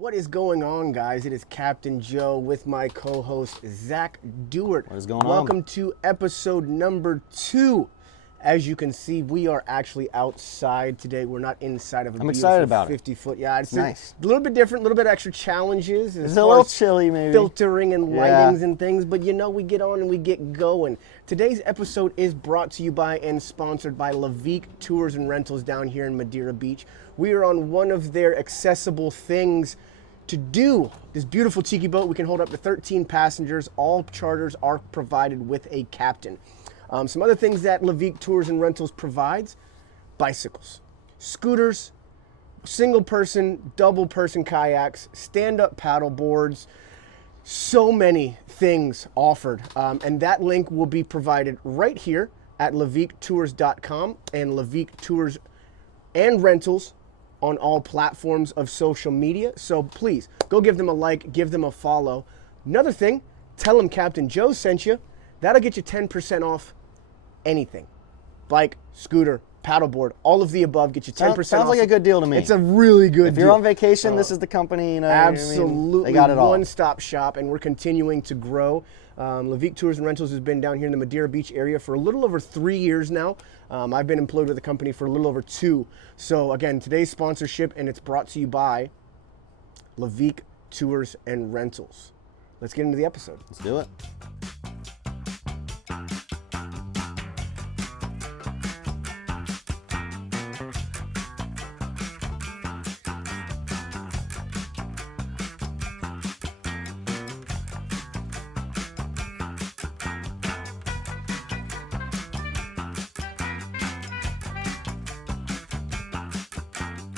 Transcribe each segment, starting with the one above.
What is going on, guys? It is Captain Joe with my co-host Zach Duart. What is going on? Welcome to episode number 2. As you can see, we are actually outside today. We're not inside of a I'm excited about 50-foot. Yeah, it's nice. A little bit different, a little bit extra challenges. It's a little chilly, maybe. Filtering and lightings and things, but you know, we get on and we get going. Today's episode is brought to you by and sponsored by Levique Tours and Rentals down here in Madeira Beach. We are on one of their accessible things to do. This beautiful Tiki boat, we can hold up to 13 passengers. All charters are provided with a captain. Some other things that Levique Tours and Rentals provides: bicycles, scooters, single person, double person kayaks, stand-up paddle boards, so many things offered. And that link will be provided right here at leviquetours.com and Levique Tours and Rentals on all platforms of social media. So please go give them a like, give them a follow. Another thing, tell them Captain Joe sent you. That'll get you 10% off anything. Bike, scooter, paddleboard, all of the above, get you 10% off. Sounds like a good deal to me. It's a really good deal. If you're on vacation, this is the company, you know. Absolutely. They got it all. One-stop shop, and we're continuing to grow. Levique Tours and Rentals has been down here in the Madeira Beach area for a little over 3 years now. I've been employed with the company for a little over 2. So again, today's sponsorship, and it's brought to you by Levique Tours and Rentals. Let's get into the episode. Let's do it.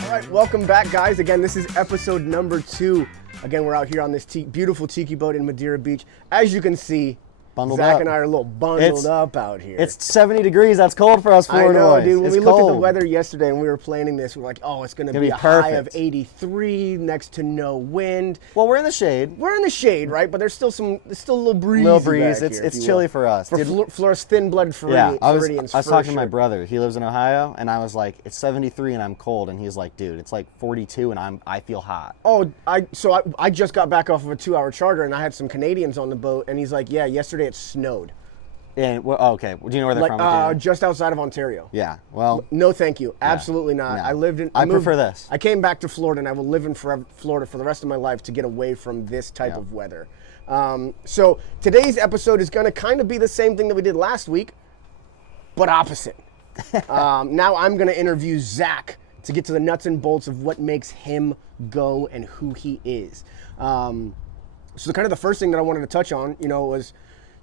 All right, welcome back, guys. Again, this is episode number 2. Again, we're out here on this beautiful Tiki boat in Madeira Beach. As you can see, Bundled Zach up. and I are a little bundled up out here. It's 70 degrees. That's cold for us Florida I know, boys. dude. When It's we looked at the cold. weather yesterday and we were planning this, we were like, oh, it's going to be a high of 83, next to no wind. Well, we're in the shade. We're in the shade, right? But there's still a little breeze. It's chilly for us. For Florida's thin-blooded Yeah, I was Floridians. talking to my brother. He lives in Ohio, and I was like, it's 73 and I'm cold, and he's like, dude, it's like 42 and I feel hot. Oh, I just got back off of a 2-hour charter, and I had some Canadians on the boat, and he's like, yeah, yesterday it snowed. And okay, do you know where they're from? Just outside of Ontario. Yeah. Well, no, thank you. Absolutely not. No. I moved, prefer this. I came back to Florida, and I will live in Florida for the rest of my life to get away from this type of weather. So today's episode is going to kind of be the same thing that we did last week, but opposite. Now I'm going to interview Zach to get to the nuts and bolts of what makes him go and who he is. So kind of the first thing that I wanted to touch on, was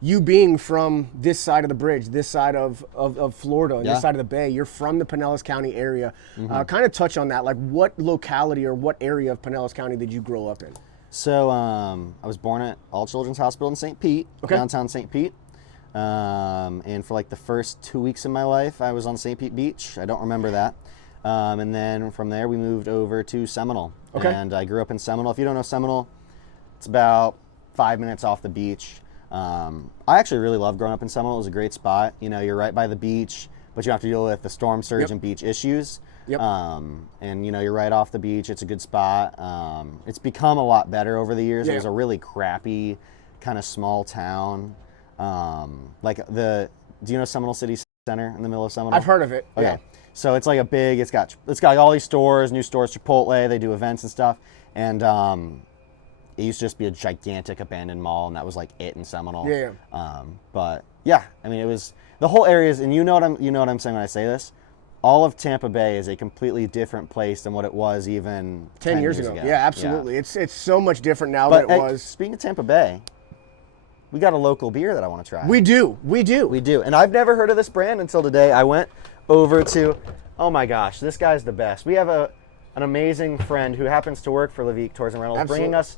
you being from this side of the bridge, this side of Florida, and this side of the bay. You're from the Pinellas County area. Kind of touch on that. Like, what locality or what area of Pinellas County did you grow up in? So I was born at All Children's Hospital in St. Pete, downtown St. Pete. And for like the first 2 weeks of my life, I was on St. Pete Beach. I don't remember that. And then from there, we moved over to Seminole. And I grew up in Seminole. If you don't know Seminole, it's about 5 minutes off the beach. I actually really loved growing up in Seminole. It was a great spot. You're right by the beach, but you have to deal with the storm surge and beach issues. And you're right off the beach. It's a good spot. It's become a lot better over the years. It was a really crappy kind of small town. Do you know Seminole City Center in the middle of Seminole? I've heard of it. Okay. Yeah. So it's like it's got all these stores, new stores, Chipotle, they do events and stuff. And it used to just be a gigantic abandoned mall, and that was like it in Seminole. But yeah, I mean, it was the whole area is, and you know what I'm saying when I say this. All of Tampa Bay is a completely different place than what it was even 10 years ago. Yeah, absolutely. Yeah. It's so much different now than it was. Speaking of Tampa Bay, we got a local beer that I want to try. We do. And I've never heard of this brand until today. I went over to, oh my gosh, this guy's the best. We have an amazing friend who happens to work for Levique Tours and Rentals, bringing us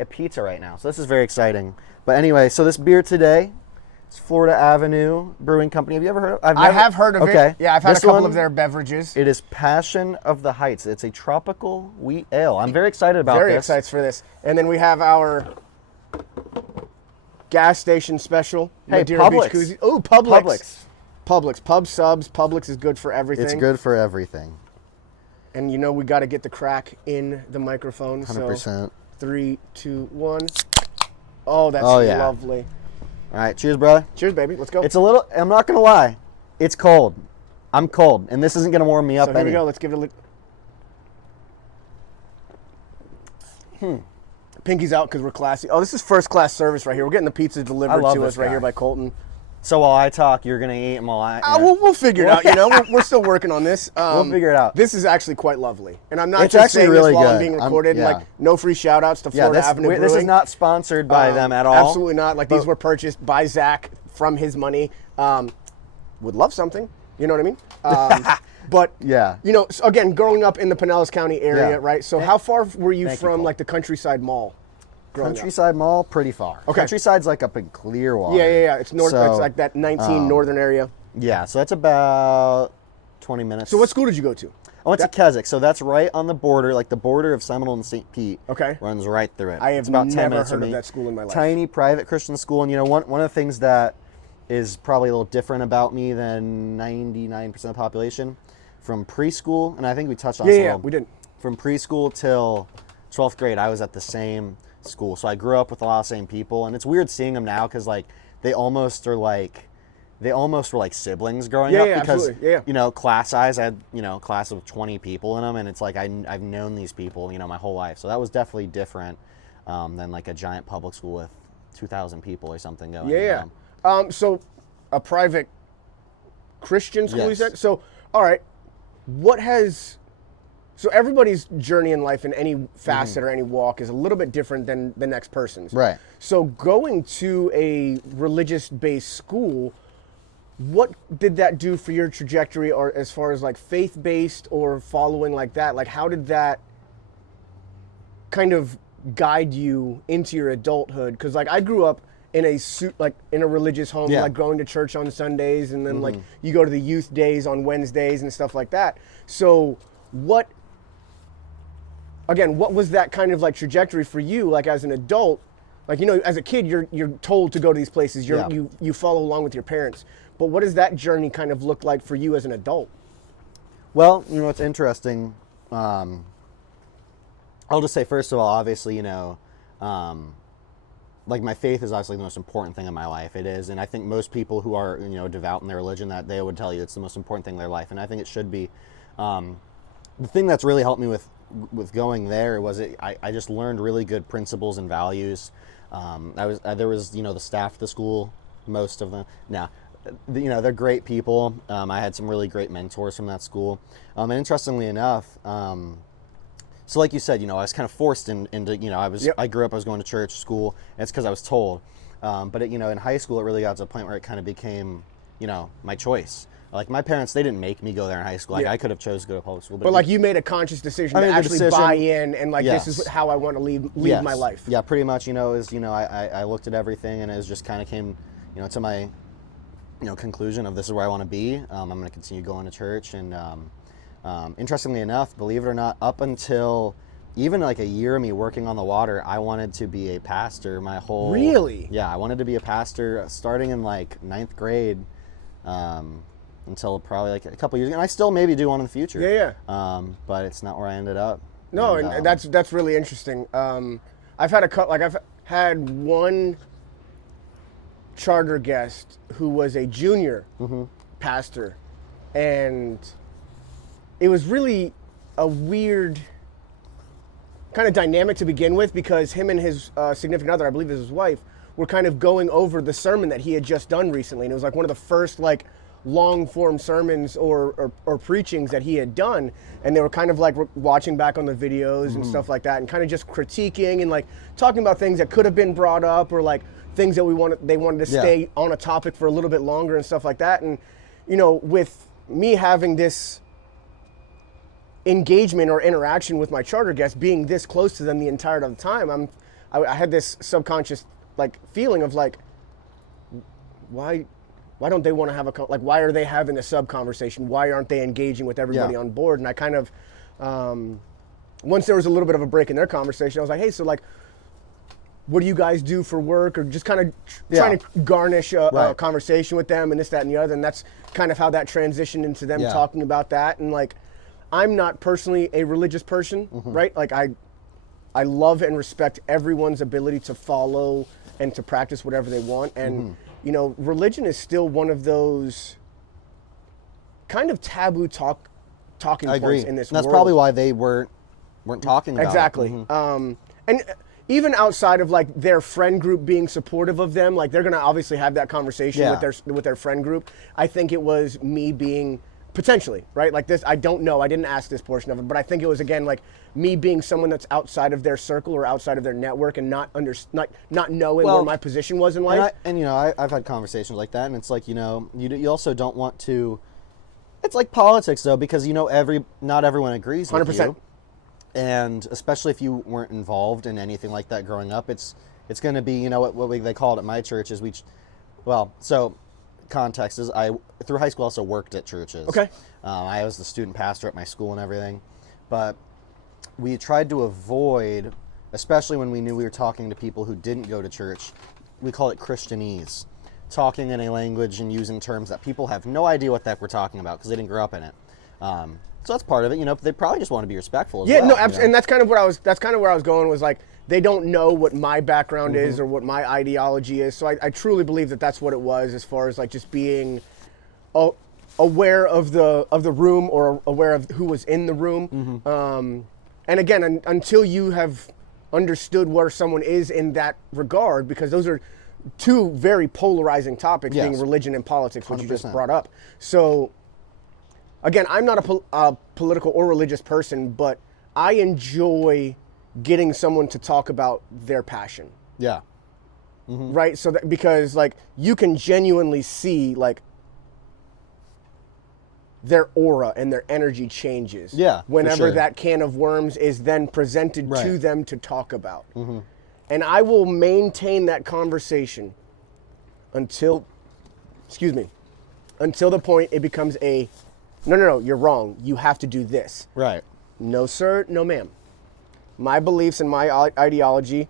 a pizza right now. So this is very exciting. But anyway, so this beer today, it's Florida Avenue Brewing Company. Have you ever heard of it? I have heard of it. Yeah, I've had a couple of their beverages. It is Passion of the Heights. It's a tropical wheat ale. I'm very excited about this. Very excited for this. And then we have our gas station special. Hey, Madeira Publix. Beach koozie. Oh, Publix. Publix. Pub subs. Publix is good for everything. It's good for everything. And you know we got to get the crack in the microphone. 100%. So 3, 2, 1. Oh, that's yeah. lovely. All right, cheers, brother. Cheers, baby. Let's go. It's a little, I'm not going to lie, it's cold. I'm cold, and this isn't going to warm me up So here we go. Let's give it a look. Pinky's out because we're classy. Oh, this is first class service right here. We're getting the pizza delivered to us right here by Colton. So while I talk, you're going to eat, and while I... We'll figure it out, you know. We're still working on this. We'll figure it out. This is actually quite lovely. And I'm not It's just actually saying really this while good. I'm being recorded. Yeah. Like, no free shout-outs to Florida Avenue Brewing. This is not sponsored by them at all. Absolutely not. Like, these were purchased by Zach from his money. Would love something. You know what I mean? But, yeah. you know, so again, growing up in the Pinellas County area, Yeah. right? So how far were you Thank from, you, like, the Countryside Mall? Countryside Mall, pretty far. Okay. Crountryside's like up in Clearwater. Yeah. It's north. So, it's like that 19 northern area. Yeah, so that's about 20 minutes. So what school did you go to? I went to Keswick, so that's right on the border, like the border of Seminole and St. Pete. Okay. Runs right through it. I have It's about 10 never minutes heard from of me. that school in my life. Tiny private Christian school, and you know, one of the things that is probably a little different about me than 99% of the population, from preschool, and I think we touched on this a little. We didn't. From preschool till 12th grade, I was at the same school. So I grew up with a lot of the same people, and it's weird seeing them now because like they almost were like siblings growing up because you know, class size, I had, you know, class of 20 people in them, and it's like I've known these people, you know, my whole life. So that was definitely different than like a giant public school with 2,000 people or something going. So a private Christian school, you Yes. said? So all right, so everybody's journey in life in any facet or any walk is a little bit different than the next person's. Right. So going to a religious-based school, what did that do for your trajectory, or as far as like faith-based or following like that? Like, how did that kind of guide you into your adulthood? Because like I grew up in a religious home, like going to church on Sundays, and then like you go to the youth days on Wednesdays and stuff like that. So what was that kind of like trajectory for you, like as an adult? Like, you know, as a kid, you're told to go to these places. You follow along with your parents. But what does that journey kind of look like for you as an adult? Well, you know, it's interesting. I'll just say, first of all, obviously, you know, like my faith is obviously the most important thing in my life. It is. And I think most people who are, you know, devout in their religion, that they would tell you it's the most important thing in their life. And I think it should be. The thing that's really helped me with going there was I just learned really good principles and values. There was, you know, the staff at the school, most of them. Now, you know, they're great people. I had some really great mentors from that school. And interestingly enough, so like you said, you know, I was kind of forced into, you know, I grew up, I was going to church, school, and it's because I was told. But, you know, in high school, it really got to a point where it kind of became, you know, my choice. Like my parents, they didn't make me go there in high school. Like I could have chose to go to public school. But like you made a conscious decision to actually buy in and like, this is how I want to lead my life. Yeah, pretty much, you know, I looked at everything, and it just kind of came, you know, to my, you know, conclusion of this is where I want to be. I'm going to continue going to church. And interestingly enough, believe it or not, up until even like a year of me working on the water, I wanted to be a pastor my whole... Really? Yeah, I wanted to be a pastor starting in like 9th grade until probably like a couple years ago. And I still maybe do one in the future. Yeah. But it's not where I ended up. No, and that's really interesting. I've had one charter guest who was a junior pastor, and it was really a weird kind of dynamic to begin with, because him and his significant other, I believe it was his wife, were kind of going over the sermon that he had just done recently, and it was like one of the first like long form sermons or preachings that he had done, and they were kind of like watching back on the videos and stuff like that, and kind of just critiquing and like talking about things that could have been brought up, or like things that they wanted to stay on a topic for a little bit longer and stuff like that. And you know, with me having this engagement or interaction with my charter guests, being this close to them the entire time, I had this subconscious like feeling of like, why don't they want to have why are they having a sub conversation? Why aren't they engaging with everybody on board? And I kind of, once there was a little bit of a break in their conversation, I was like, hey, so like, what do you guys do for work? Or just kind of trying to garnish a conversation with them and this, that, and the other. And that's kind of how that transitioned into them talking about that. And like, I'm not personally a religious person, right? Like I love and respect everyone's ability to follow and to practice whatever they want. And, you know, religion is still one of those kind of taboo talking points in this world. That's probably why they weren't talking about exactly. it. And even outside of like their friend group being supportive of them, like they're going to obviously have that conversation with their friend group. I think it was me being potentially, right? Like this, I don't know. I didn't ask this portion of it, but I think it was, again, like me being someone that's outside of their circle or outside of their network and not knowing where my position was in life. And you know, I've had conversations like that, and it's like, you know, you also don't want to. It's like politics, though, because you know not everyone agrees with 100%. you, and especially if you weren't involved in anything like that growing up, it's going to be, you know, what they call it at my church is so context is through high school also worked at churches. Okay. I was the student pastor at my school and everything, but we tried to avoid, especially when we knew we were talking to people who didn't go to church, we call it Christianese, talking in a language and using terms that people have no idea what the heck we're talking about because they didn't grow up in it. So that's part of it. You know, they probably just want to be respectful as well. No, absolutely. And that's kind of where I was going, was like, they don't know what my background is or what my ideology is. So I truly believe that that's what it was, as far as like just being aware of the room or aware of who was in the room. And again, until you have understood where someone is in that regard, because those are two very polarizing topics, being religion and politics, which 100%. You just brought up. So again, I'm not a political or religious person, but I enjoy getting someone to talk about their passion. Yeah. Right? So that, because like you can genuinely see like their aura and their energy changes. Yeah. Whenever that can of worms is then presented to them to talk about. And I will maintain that conversation until the point it becomes no, you're wrong. You have to do this. Right. No, sir. No, ma'am. My beliefs and my ideology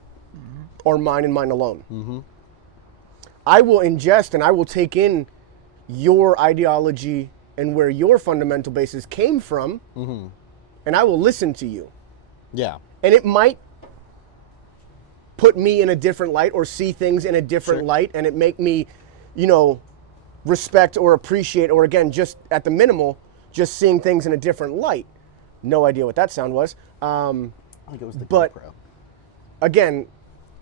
are mine and mine alone. I will ingest and I will take in your ideology and where your fundamental basis came from, and I will listen to you. Yeah. And it might put me in a different light or see things in a different light, and it make me, you know, respect or appreciate, or again, just at the minimal, just seeing things in a different light. No idea what that sound was. I think it was the but GoPro. Again,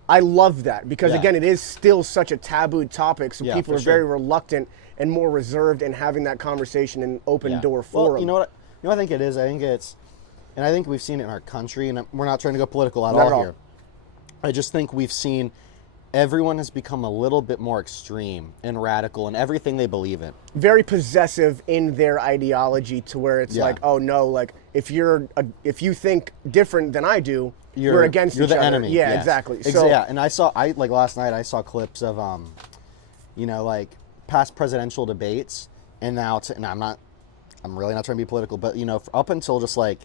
I love that because again, it is still such a tabooed topic, so people are very reluctant and more reserved in having that conversation and open door forum. Well, you know what I think it is? I think it's, and I think we've seen it in our country, and we're not trying to go political at all here. I just think we've seen everyone has become a little bit more extreme and radical in everything they believe in. Very possessive in their ideology, to where it's like, oh no, like if you think different than I do, we're against each other. You're the enemy. Yeah, exactly. So and like last night I saw clips of you know, like past presidential debates, and now and I'm really not trying to be political, but you know, up until just like,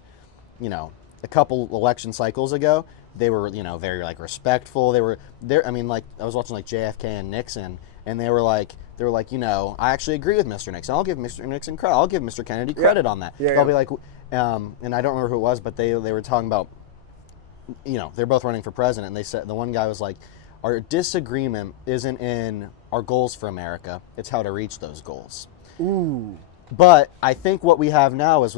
you know, a couple election cycles ago, they were, you know, very like respectful. They were there. I mean, like I was watching like JFK and Nixon, and they were like, you know, I actually agree with Mr. Nixon. I'll give Mr. Nixon credit. I'll give Mr. Kennedy credit on that. They'll be like, and I don't remember who it was, but they were talking about, you know, they're both running for president, and they said, the one guy was like, our disagreement isn't in our goals for America, it's how to reach those goals. Ooh. But I think what we have now is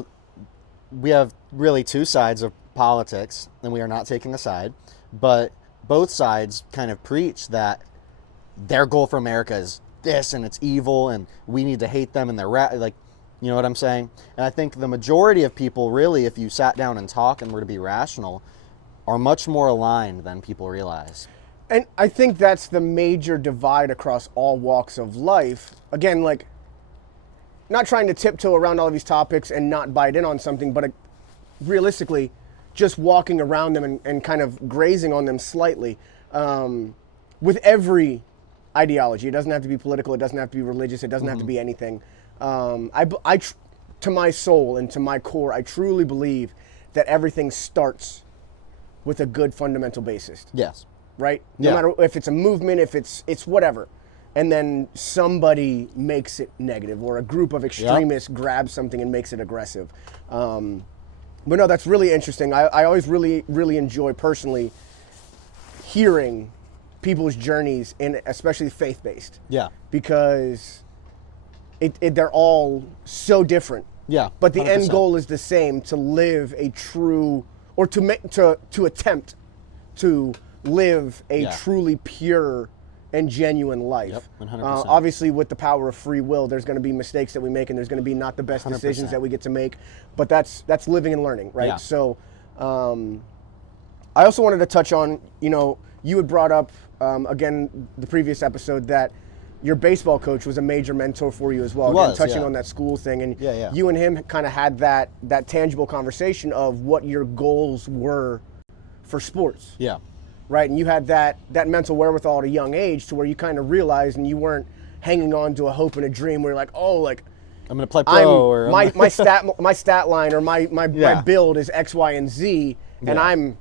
we have really two sides of politics, and we are not taking a side, but both sides kind of preach that their goal for America is this, and it's evil, and we need to hate them, and they're like, you know what I'm saying? And I think the majority of people, really, if you sat down and talk and were to be rational, are much more aligned than people realize. And I think that's the major divide across all walks of life. Again, like, not trying to tiptoe around all of these topics and not bite in on something, but realistically, just walking around them and kind of grazing on them slightly. With every ideology, it doesn't have to be political, it doesn't have to be religious, it doesn't have to be anything. To my soul and to my core, I truly believe that everything starts with a good fundamental basis. Yes. Right? No matter if it's a movement, if it's whatever. and then somebody makes it negative, or a group of extremists grabs something and makes it aggressive. But no, that's really interesting. I always really enjoy personally hearing people's journeys, and especially faith-based. Yeah. Because they're all so different. Yeah. But the 100%. end goal is the same: to live a true, or to attempt to live a truly pure and genuine life. Yep, 100%. Obviously, with the power of free will, there's going to be mistakes that we make, and there's going to be not the best 100%. decisions that we get to make. But that's living and learning, right? Yeah. So, I also wanted to touch on, you had brought up again the previous episode that your baseball coach was a major mentor for you as well. Was, again, touching yeah. on that school thing, and Yeah. you and him kind of had that tangible conversation of what your goals were for sports. Yeah. Right, and you had that mental wherewithal at a young age to where you kind of realized, and you weren't hanging on to a hope and a dream where you're like, oh, like I'm gonna play pro, my stat line or my build is X, Y, and Z, and I'm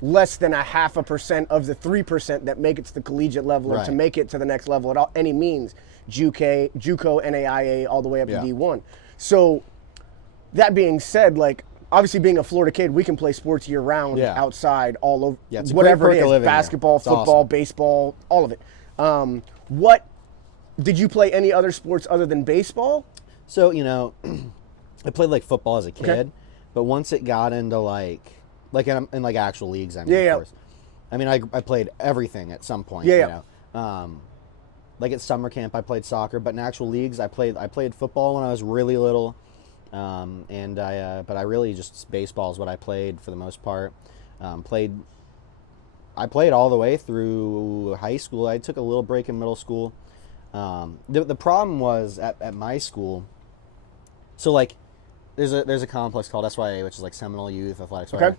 less than 0.5% of the 3% that make it to the collegiate level, or to make it to the next level at any means, JUCO, NAIA, all the way up to D1. So that being said, like, obviously, being a Florida kid, we can play sports year-round, outside, all over, whatever it is, basketball, football, baseball, all of it. What did you play any other sports other than baseball? So, I played like football as a kid, but once it got into like in like actual leagues, I mean, of course. I mean, I played everything at some point. Like at summer camp, I played soccer, but in actual leagues, I played football when I was really little. But I really just, baseball is what I played for the most part. I played all the way through high school. I took a little break in middle school. The problem was at my school. So like, there's a complex called SYA, which is like Seminole Youth Athletics. Okay.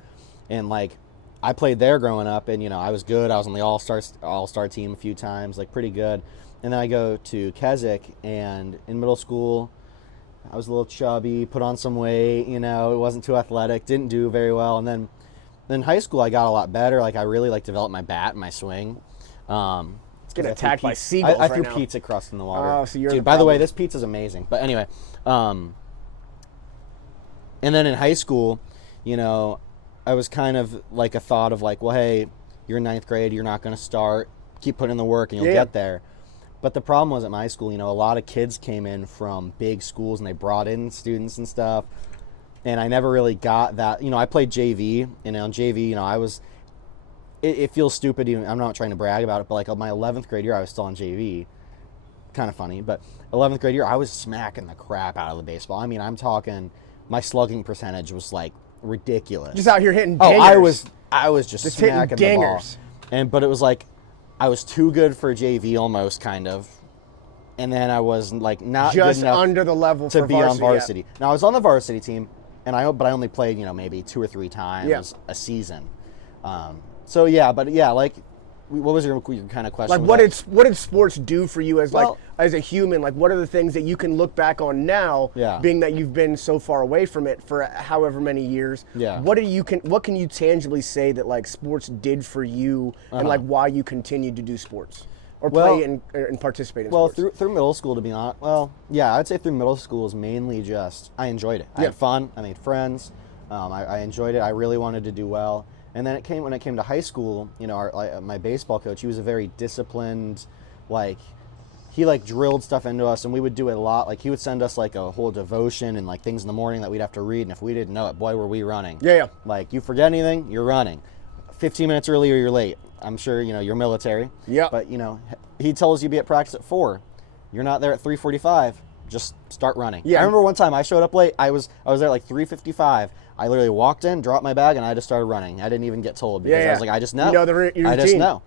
And like, I played there growing up, and I was good. I was on the all-star team a few times, like pretty good. And then I go to Keswick, and in middle school, I was a little chubby, put on some weight, it wasn't too athletic, didn't do very well. And then in high school, I got a lot better. Like, I really developed my bat and my swing. Getting attacked by seagulls I right threw now. pizza crust in the water. Oh, so you're Dude, by the way, this pizza's amazing. But anyway, and then in high school, I was kind of like a thought of like, well, hey, you're in 9th grade, you're not going to start. Keep putting in the work and you'll get there. But the problem was at my school, a lot of kids came in from big schools and they brought in students and stuff. And I never really got that. I played JV, and on JV, I was, it feels stupid. I'm not trying to brag about it, but like my 11th grade year, I was still on JV. Kind of funny, but 11th grade year, I was smacking the crap out of the baseball. I mean, I'm talking, my slugging percentage was like ridiculous. Just out here hitting dingers. I was just smacking the ball. But it was like, I was too good for JV almost, kind of. And then I was like not just good enough under the level to for be on varsity. Now I was on the varsity team, but I only played maybe 2 or 3 times a season. Like, what was your kind of question? Like, what did sports do for you as as a human? Like, what are the things that you can look back on now, being that you've been so far away from it for however many years? Yeah. What can you tangibly say that like sports did for you, and like why you continued to do sports or play and participate in sports? Well, through middle school, to be honest, I'd say through middle school is mainly just I enjoyed it. I had fun. I made friends. I enjoyed it. I really wanted to do well. And then when it came to high school, my baseball coach, he was a very disciplined, he drilled stuff into us, and we would do it a lot. Like, he would send us like a whole devotion and like things in the morning that we'd have to read, and if we didn't know it, boy, were we running. Yeah. Like, you forget anything, you're running. 15 minutes earlier, you're late. I'm sure you're military. Yeah. But he tells you be at practice at 4. You're not there at 3:45. Just start running. Yeah. I remember one time I showed up late. I was there at like 3:55. I literally walked in, dropped my bag, and I just started running. I didn't even get told because I was like, I just know. Your routine. I just know.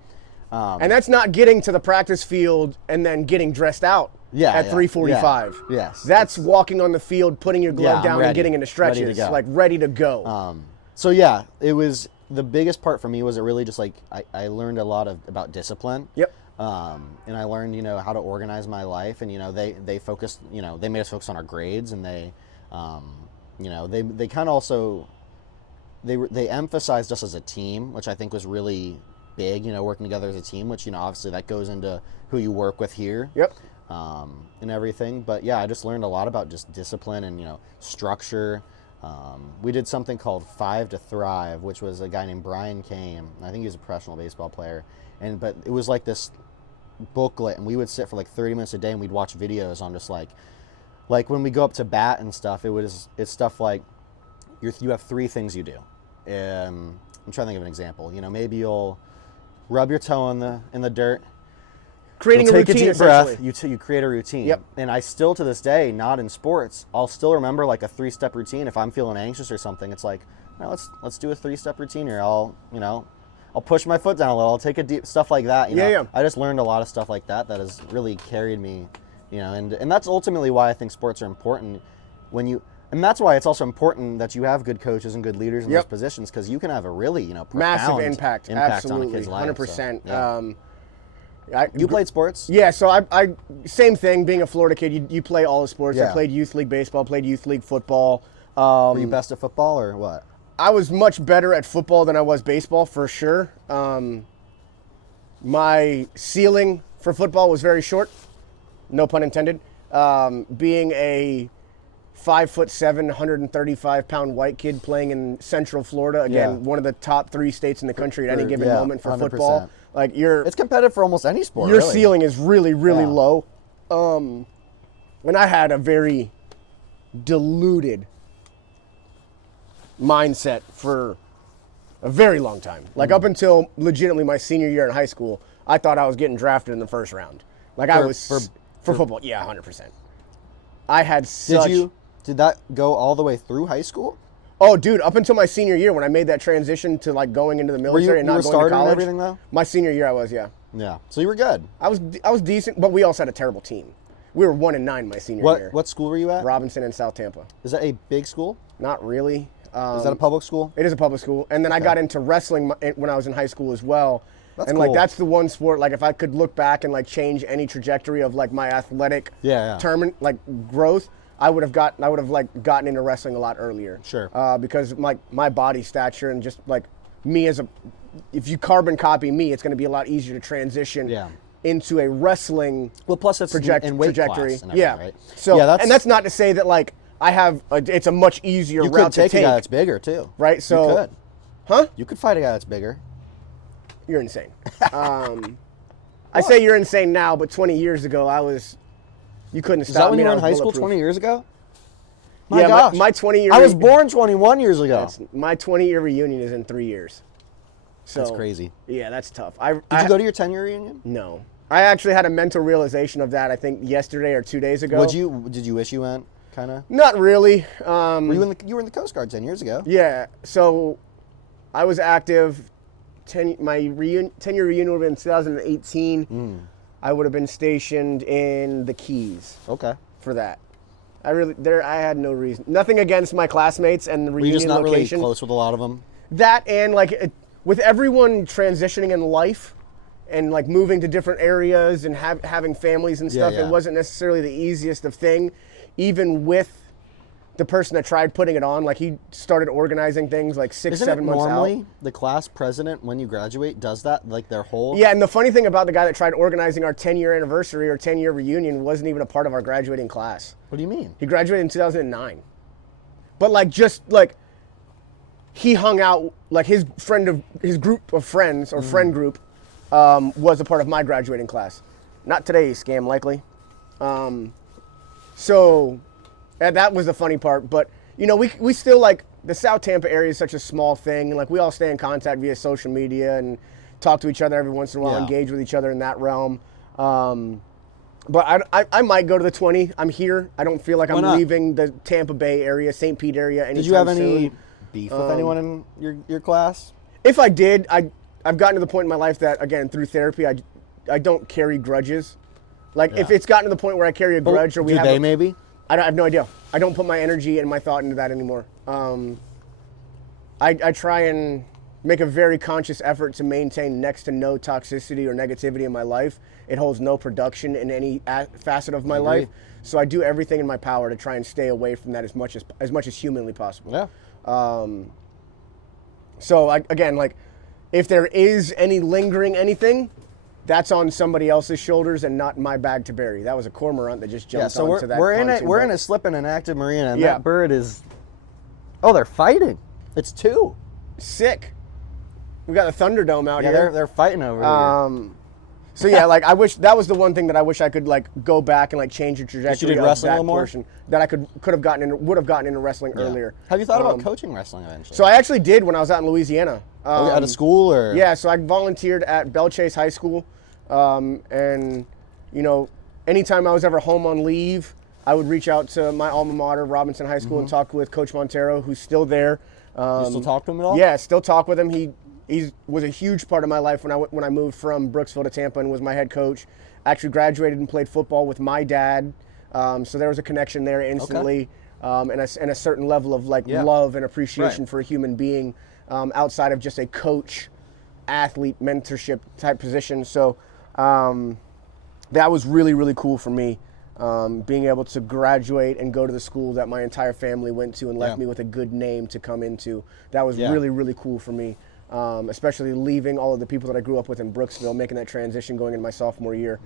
And that's not getting to the practice field and then getting dressed out at 3:45. Yes. That's walking on the field, putting your glove down, and getting into stretches, ready to go. It was the biggest part for me was it really just like I learned a lot about discipline. Yep. And I learned how to organize my life, and they focused they made us focus on our grades, and they kind of also they emphasized us as a team, which I think was really big, working together as a team, which, obviously that goes into who you work with here. Yep. And everything. But yeah, I just learned a lot about just discipline and, structure. We did something called 5 to Thrive, which was a guy named Brian came. I think he was a professional baseball player. But it was like this booklet, and we would sit for like 30 minutes a day and we'd watch videos on just like when we go up to bat and stuff, it's stuff like you have 3 things you do. I'm trying to think of an example. Maybe you'll rub your toe in the dirt. Creating a take routine, a deep breath. You create a routine. Yep. And I still, to this day, not in sports, I'll still remember like a 3-step routine. If I'm feeling anxious or something, it's like, let's do a 3-step routine here. I'll push my foot down a little. I'll take a deep, stuff like that. Yeah. I just learned a lot of stuff like that has really carried me, and that's ultimately why I think sports are important and that's why it's also important that you have good coaches and good leaders in those positions, because you can have a really, profound massive impact on a kid's life. 100%. So, yeah. You played sports? Yeah, so I same thing, being a Florida kid, you play all the sports. Yeah. I played youth league baseball, played youth league football. Were you best at football or what? I was much better at football than I was baseball, for sure. My ceiling for football was very short, no pun intended. Being a 5'7", 135-pound white kid playing in Central Florida, again, one of the top 3 states in the country at any given moment for 100%. Football. Like it's competitive for almost any sport. Your ceiling is really, really low. And I had a very diluted mindset for a very long time. Like up until legitimately my senior year in high school, I thought I was getting drafted in the first round. Like for football, yeah, 100%. I had such. Did that go all the way through high school? Oh, dude, up until my senior year when I made that transition to like going into the military and not going to college. And everything though? My senior year I was, yeah. Yeah. So you were good. I was decent, but we also had a terrible team. We were 1-9 my senior year. What school were you at? Robinson in South Tampa. Is that a big school? Not really. Is that a public school? It is a public school. And then I got into wrestling when I was in high school as well. That's and cool. like that's the one sport, like if I could look back and like change any trajectory of like my athletic term, like growth, I would have gotten into wrestling a lot earlier. Sure. Because like my body stature and just like me if you carbon copy me, it's going to be a lot easier to transition into a wrestling plus it's in weight trajectory. Class and right? So and that's not to say that like I have it's a much easier route to take. You could take a guy that's bigger too. Right? So you could. Huh? You could fight a guy that's bigger. You're insane. I say you're insane now, but 20 years ago you couldn't stop me. Is that when you were in high school 20 years ago? My gosh. My 20-year. I was born 21 years ago. My 20-year reunion is in 3 years. So that's crazy. Yeah, that's tough. Did you go to your 10-year reunion? No. I actually had a mental realization of that, I think, yesterday or 2 days ago. Did you wish you went, kind of? Not really. You were in the Coast Guard 10 years ago. Yeah. So I was active. My 10-year reunion would have been 2018. I would have been stationed in the Keys. Okay. For that. I had no reason. Nothing against my classmates and the reunion location. Were you just not really close with a lot of them? That and like with everyone transitioning in life and like moving to different areas and having families and stuff, it wasn't necessarily the easiest of thing. Even with the person that tried putting it on, like he started organizing things like 6-7 months out. Normally the class president when you graduate does that, like their whole... Yeah, and the funny thing about the guy that tried organizing our 10-year anniversary or 10-year reunion wasn't even a part of our graduating class. What do you mean? He graduated in 2009. But like just like he hung out, like his group of friends or friend group was a part of my graduating class. Not today, scam likely. So that was the funny part, but you know, we still like the South Tampa area is such a small thing, and like we all stay in contact via social media and talk to each other every once in a while, engage with each other in that realm. But I might go to the 20. I'm here. I don't feel like I'm leaving the Tampa Bay area, St. Pete area anytime soon. Did you have any beef with anyone in your class? If I did, I've gotten to the point in my life that, again, through therapy, I don't carry grudges. Like if it's gotten to the point where I carry a grudge or we have maybe? I have no idea. I don't put my energy and my thought into that anymore. I try and make a very conscious effort to maintain next to no toxicity or negativity in my life. It holds no production in any facet of my life. So I do everything in my power to try and stay away from that as much as humanly possible. Yeah. So again, like if there is any lingering anything, that's on somebody else's shoulders and not my bag to bury. That was a cormorant that just jumped onto that. We're in a slip in an active marina, and Yeah. that bird is. Oh, they're fighting. It's two. Sick. We got the Thunderdome out Yeah, here. they're fighting over here. So yeah, like I wish that was the one thing that I wish I could like go back and like change the trajectory did of wrestling a that little more? portion that I would have gotten into wrestling earlier. Have you thought about coaching wrestling eventually? So I actually did when I was out in Louisiana. At a school or? Yeah, so I volunteered at Belle Chase High School, and you know, anytime I was ever home on leave, I would reach out to my alma mater, Robinson High School, and talk with Coach Montero, who's still there. You still talk to him at all? Yeah, still talk with him. He was a huge part of my life when I moved from Brooksville to Tampa and was my head coach. Actually graduated and played football with my dad, so there was a connection there instantly, and a certain level of like love and appreciation for a human being outside of just a coach, athlete, mentorship type position. So that was really, really cool for me. Being able to graduate and go to the school that my entire family went to and left me with a good name to come into. That was really, really cool for me, especially leaving all of the people that I grew up with in Brooksville, making that transition going into my sophomore year.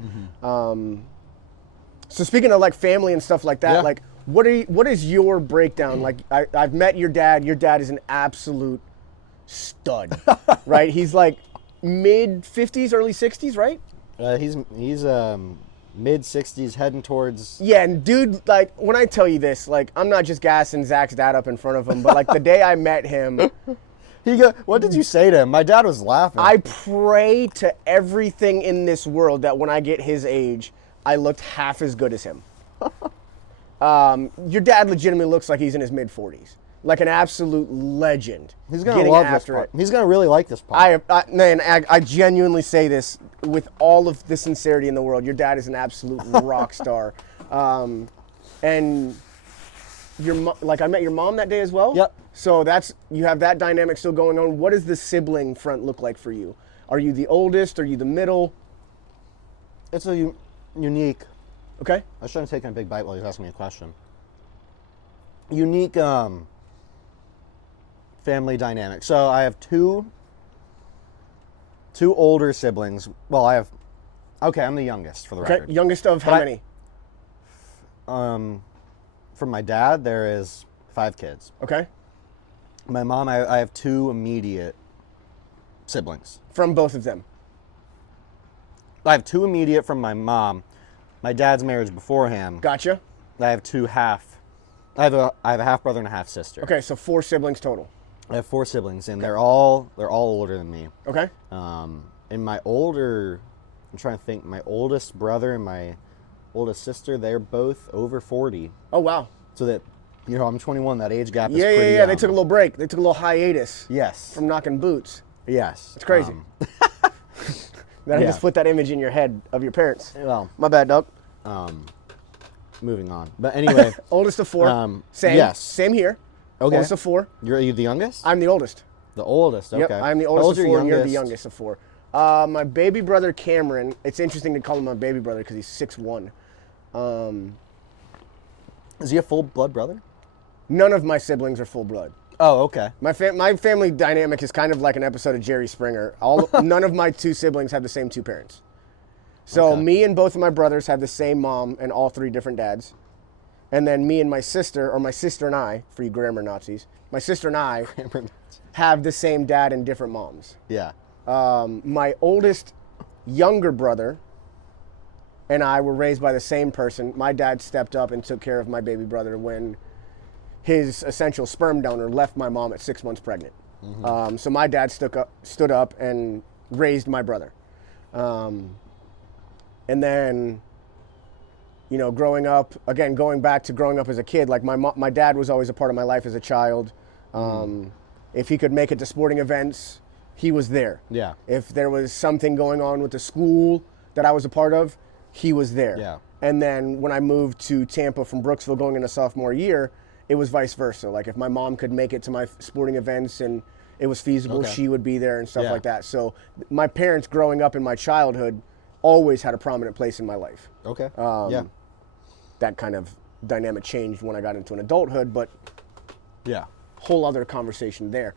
So speaking of like family and stuff like that, like what is your breakdown? Like I've met your dad. Your dad is an absolute stud, right? He's like mid 50s, early 60s, right? He's mid 60s, heading towards. Yeah, and dude, like when I tell you this, like I'm not just gassing Zach's dad up in front of him, but like the day I met him, What did you say to him? My dad was laughing. I pray to everything in this world that when I get his age, I looked half as good as him. Your dad legitimately looks like he's in his mid 40s, like an absolute legend. He's gonna love this part. He's gonna really like this part. I genuinely say this with all of the sincerity in the world. Your dad is an absolute rock star, and I met your mom that day as well. Yep. So you have that dynamic still going on. What does the sibling front look like for you? Are you the oldest? Are you the middle? It's a unique. Okay. I was trying to take in a big bite while he was asking me a question. Unique family dynamic. So I have two older siblings. Well, I'm the youngest for the record. Okay. Youngest of how many? From my dad, there is 5 kids. Okay. My mom, I have 2 immediate siblings. From both of them. I have 2 immediate from my mom. My dad's marriage before him. Gotcha. I have 2 half. I have a half brother and a half sister. Okay, so 4 siblings total. I have 4 siblings, and they're all older than me. Okay. And I'm trying to think. My oldest brother and my oldest sister, they're both over 40. Oh wow. So that, I'm 21. That age gap is Yeah, pretty. They took a little break. They took a little hiatus. Yes. From knocking boots. Yes. It's crazy. Then I just put that image in your head of your parents. Well, my bad, dog. Moving on. But anyway. Oldest of 4. Same. Yes. Same here. Okay. Oldest of 4. Are you the youngest? I'm the oldest. The oldest. Okay. Yep. I'm the oldest of 4, and you're the youngest of 4. My baby brother Cameron. It's interesting to call him my baby brother because he's 6'1". Is he a full blood brother? None of my siblings are full blood. Oh, okay. My family dynamic is kind of like an episode of Jerry Springer. None of my 2 siblings have the same 2 parents. So me and both of my brothers have the same mom and all 3 different dads. And then me and my sister, or my sister and I, for you grammar Nazis, my sister and I have the same dad and different moms. Yeah. My oldest younger brother and I were raised by the same person. My dad stepped up and took care of my baby brother when his essential sperm donor left my mom at 6 months pregnant. Mm-hmm. So my dad stood up and raised my brother. And then, growing up, again, going back to growing up as a kid, like my dad was always a part of my life as a child. If he could make it to sporting events, he was there. Yeah. If there was something going on with the school that I was a part of, he was there. Yeah. And then when I moved to Tampa from Brooksville going into sophomore year, it was vice versa. Like if my mom could make it to my sporting events and it was feasible, she would be there and stuff like that. So my parents growing up in my childhood always had a prominent place in my life. Okay. That kind of dynamic changed when I got into an adulthood, but whole other conversation there.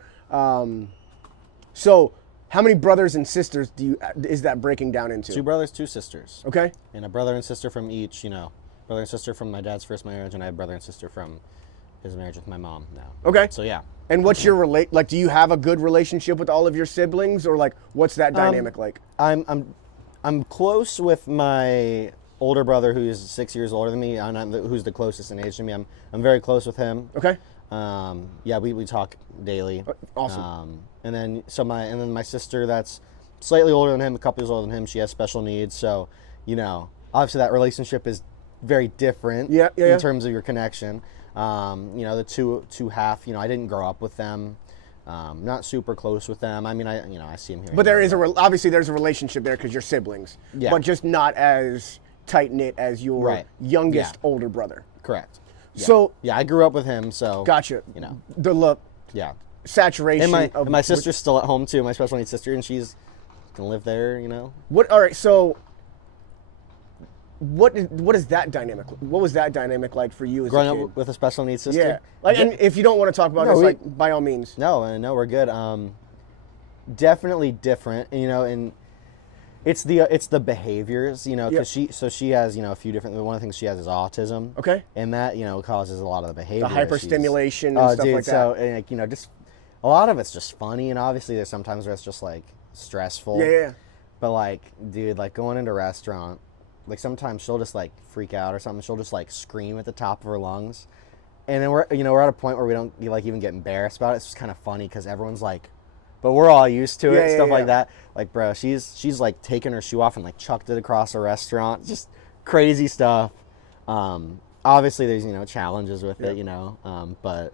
So How many brothers and sisters is that breaking down into? 2 brothers, 2 sisters. Okay. And a brother and sister from each, brother and sister from my dad's first marriage, and I have brother and sister from his marriage with my mom now. Okay. So yeah. And what's your like? Do you have a good relationship with all of your siblings, or like, what's that dynamic like? I'm close with my older brother, who's 6 years older than me, and who's the closest in age to me. I'm very close with him. Okay. Yeah, we talk daily. Awesome. And then my sister, that's slightly older than him, a couple years older than him. She has special needs, so obviously that relationship is very different. In terms of your connection. The two half. I didn't grow up with them. Not super close with them. I mean, I see them here. But there is obviously there's a relationship there because you're siblings. Yeah. But just not as tight knit as your youngest older brother. Correct. Yeah. So yeah, I grew up with him, so gotcha. The look. Yeah. Saturation. And my sister's still at home too. My special needs sister, and she's gonna live there. What? All right. So. What is that dynamic? What was that dynamic like for you as growing a kid? up with a special needs sister? Yeah. And if you don't want to talk about this, by all means. No, we're good. Definitely different, and it's the behaviors, because she has a few different. One of the things she has is autism. Okay. And that causes a lot of the behavior. The hyperstimulation and stuff like that. So and, just a lot of it's just funny, and obviously there's sometimes where it's just like stressful. Yeah. But like, dude, like going into a restaurant. Like sometimes she'll just like freak out or something. She'll just like scream at the top of her lungs, and then we're at a point where we don't like even get embarrassed about it. It's just kind of funny because everyone's like, but we're all used to it, stuff like that. Like, bro, she's like taking her shoe off and like chucked it across a restaurant. Just crazy stuff. Obviously there's challenges with it, but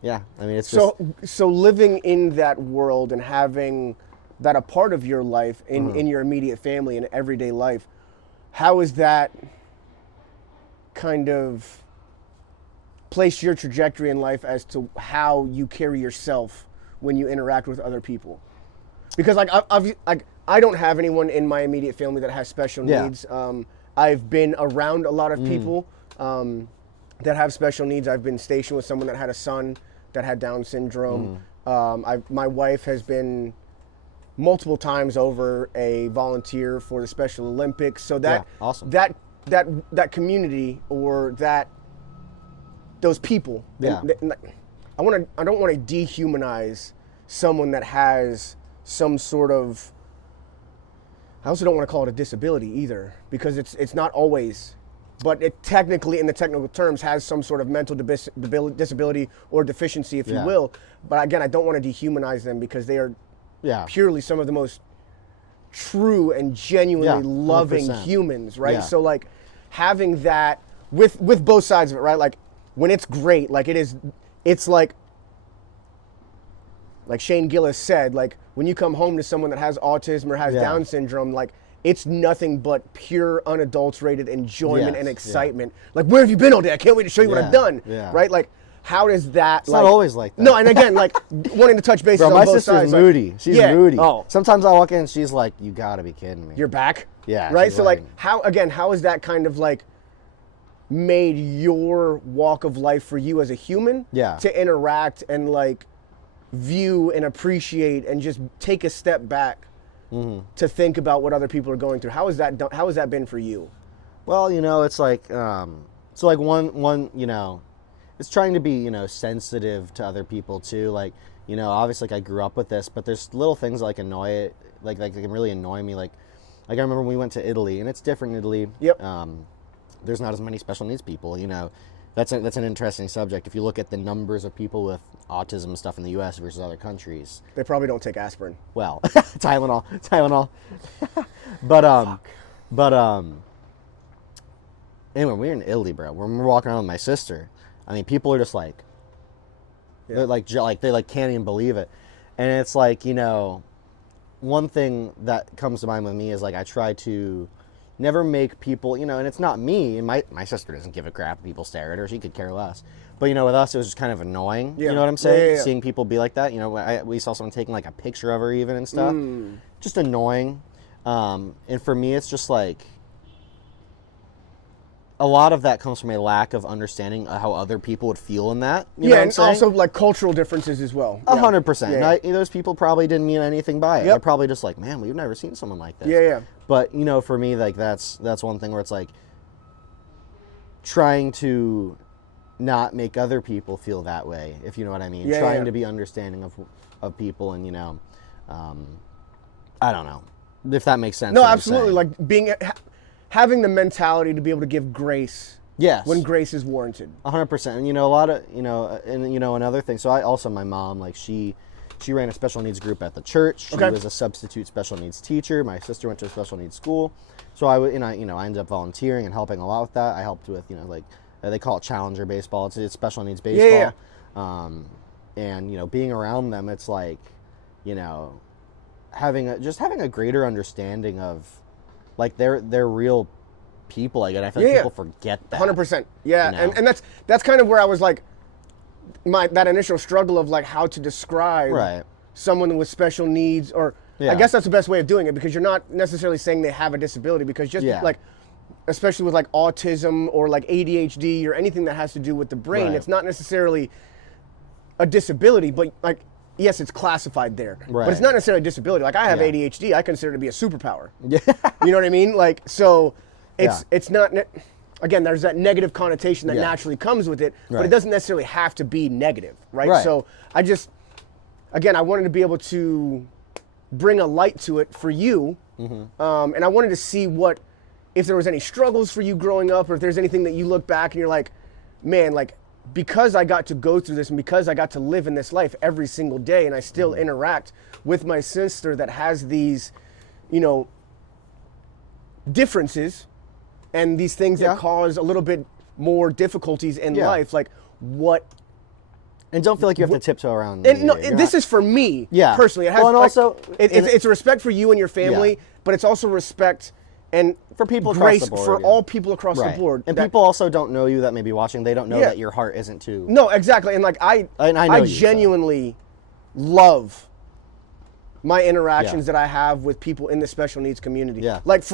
yeah, I mean it's just so living in that world and having that a part of your life in your immediate family and everyday life. How has that kind of placed your trajectory in life as to how you carry yourself when you interact with other people? Because I don't have anyone in my immediate family that has special needs. I've been around a lot of people that have special needs. I've been stationed with someone that had a son that had Down syndrome. My wife has been multiple times over a volunteer for the Special Olympics. So that awesome. that community or those people. Yeah. I don't want to dehumanize someone that has some sort of. I also don't want to call it a disability either, because it's not always, but it technically, in the technical terms, has some sort of mental disability or deficiency, if you will. But again, I don't want to dehumanize them because they are. Purely some of the most true and genuinely loving 100%. Humans, right? So like having that with both sides of it, right? Like when it's great, like it's like Shane Gillis said, like when you come home to someone that has autism or has Down syndrome, like it's nothing but pure unadulterated enjoyment and excitement. Like, where have you been all day? I can't wait to show you what I've done. Right? Like, how does that? It's not always like that. No, and again, like wanting to touch bases on my both sides. sister's moody. She's moody. Oh. Sometimes I walk in and she's like, "You gotta be kidding me." You're back. Yeah. Right. So like, how is that kind of like made your walk of life for you as a human? To interact and like view and appreciate and just take a step back to think about what other people are going through. How has that been for you? Well, it's like one it's trying to be, sensitive to other people too. Like, obviously like I grew up with this, but there's little things like annoy it, like they can really annoy me. Like I remember when we went to Italy, and it's different in Italy. There's not as many special needs people, That's an interesting subject. If you look at the numbers of people with autism and stuff in the U.S. versus other countries. They probably don't take aspirin. Well, Tylenol. But anyway, we're in Italy, bro. When we're walking around with my sister, I mean, people are just like, they're like they can't even believe it. And it's like, one thing that comes to mind with me is like I try to never make people, and it's not me, and my sister doesn't give a crap if people stare at her. She could care less. But, with us, it was just kind of annoying. You know what I'm saying? Seeing people be like that. We saw someone taking like a picture of her even and stuff. Just annoying. And for me, it's just like, a lot of that comes from a lack of understanding how other people would feel in that. You know Yeah, what I'm and saying? also like cultural differences as well. 100%. Yeah. And those people probably didn't mean anything by it. Yep. They're probably just like, man, we've never seen someone like this. Yeah, yeah. But, you know, for me, like, that's one thing where it's like trying to not make other people feel that way, if you know what I mean. Yeah, Trying yeah. to be understanding of people and, you know, I don't know if that makes sense. No, what I'm absolutely. saying. Like having the mentality to be able to give grace Yes. when grace is warranted. 100%. And, you know, a lot of, you know, and, you know, another thing. So my mom, like, she ran a special needs group at the church. She Okay. was a substitute special needs teacher. My sister went to a special needs school. So I ended up volunteering and helping a lot with that. I helped with, you know, like, they call it Challenger baseball. It's special needs baseball. Yeah. And, you know, being around them, it's like, you know, having a greater understanding of, like, they're real people. Like, and I feel like Yeah. people forget that. 100%. Yeah, You know? and that's kind of where I was like, that initial struggle of like how to describe Right. someone with special needs, or Yeah. I guess that's the best way of doing it, because you're not necessarily saying they have a disability, because just Yeah. like, especially with like autism or like ADHD or anything that has to do with the brain, Right. it's not necessarily a disability, but like, yes, it's classified there, but it's Right. not necessarily a disability. Like I have Yeah. ADHD, I consider it to be a superpower. Yeah. You know what I mean? Like, so Yeah. it's not, again, there's that negative connotation that Yeah. naturally comes with it, but Right. it doesn't necessarily have to be negative, right? Right. So I wanted to be able to bring a light to it for you. Mm-hmm. And I wanted to see if there was any struggles for you growing up, or if there's anything that you look back and you're like, man, like, because I got to go through this and because I got to live in this life every single day, and I still Mm-hmm. interact with my sister that has these, you know, differences and these things Yeah. that cause a little bit more difficulties in Yeah. life, like what. And don't feel like you have to tiptoe around. And no, either. You're this not- is for me Yeah. personally. It has, Well, and like, also- it's a respect for you and your family, Yeah. but it's also respect and For people across grace the board, for yeah. all people across Right. the board. And that- people also don't know you that may be watching. They don't know Yeah. that your heart isn't too. No, exactly. And like And I know I you, so. genuinely love my interactions Yeah. that I have with people in the special needs community. Yeah. Like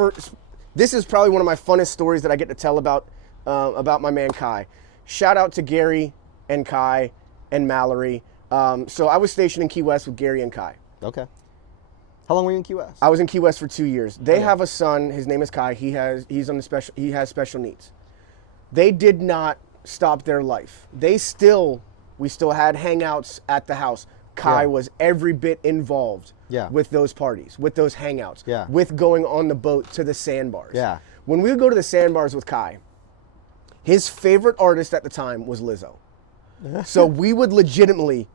this is probably one of my funnest stories that I get to tell about my man Kai. Shout out to Gary and Kai and Mallory. So I was stationed in Key West with Gary and Kai. Okay. How long were you in Key West? I was in Key West for 2 years. They Okay. have a son. His name is Kai. He has special needs. They did not stop their life. We still had hangouts at the house. Kai Yeah. was every bit involved Yeah. with those parties, with those hangouts, Yeah. with going on the boat to the sandbars. Yeah. When we would go to the sandbars with Kai, his favorite artist at the time was Lizzo. So we would legitimately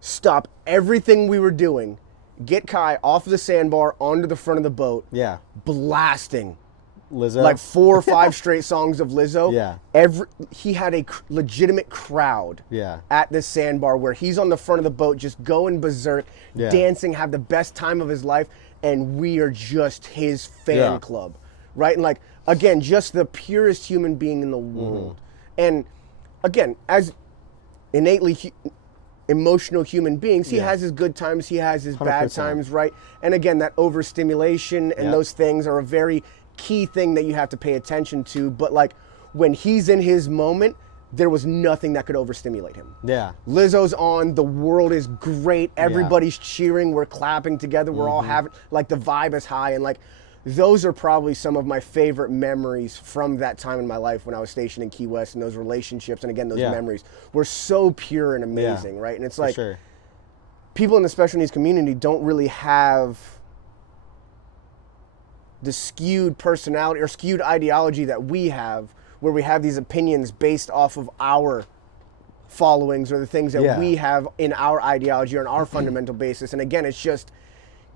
stop everything we were doing, get Kai off the sandbar onto the front of the boat, Yeah. blasting Lizzo. like 4 or 5 straight songs of Lizzo. Yeah. He had a legitimate crowd Yeah. at this sandbar where he's on the front of the boat just going berserk, Yeah. dancing, have the best time of his life, and we are just his fan Yeah. club, right? And like, again, just the purest human being in the world. And again, as innately emotional human beings, he Yeah. has his good times, he has his bad 100%. times, right? And again, that overstimulation and Yep. those things are a very key thing that you have to pay attention to. But like, when he's in his moment, there was nothing that could overstimulate him. Yeah. Lizzo's on, the world is great, everybody's cheering, we're clapping together, we're all having, like, the vibe is high, and like, those are probably some of my favorite memories from that time in my life when I was stationed in Key West, and those relationships, and again, those Yeah. memories were so pure and amazing, right? And it's For like, sure. people in the special needs community don't really have the skewed personality or skewed ideology that we have, where we have these opinions based off of our followings or the things that Yeah. we have in our ideology or in our fundamental basis. And again, it's just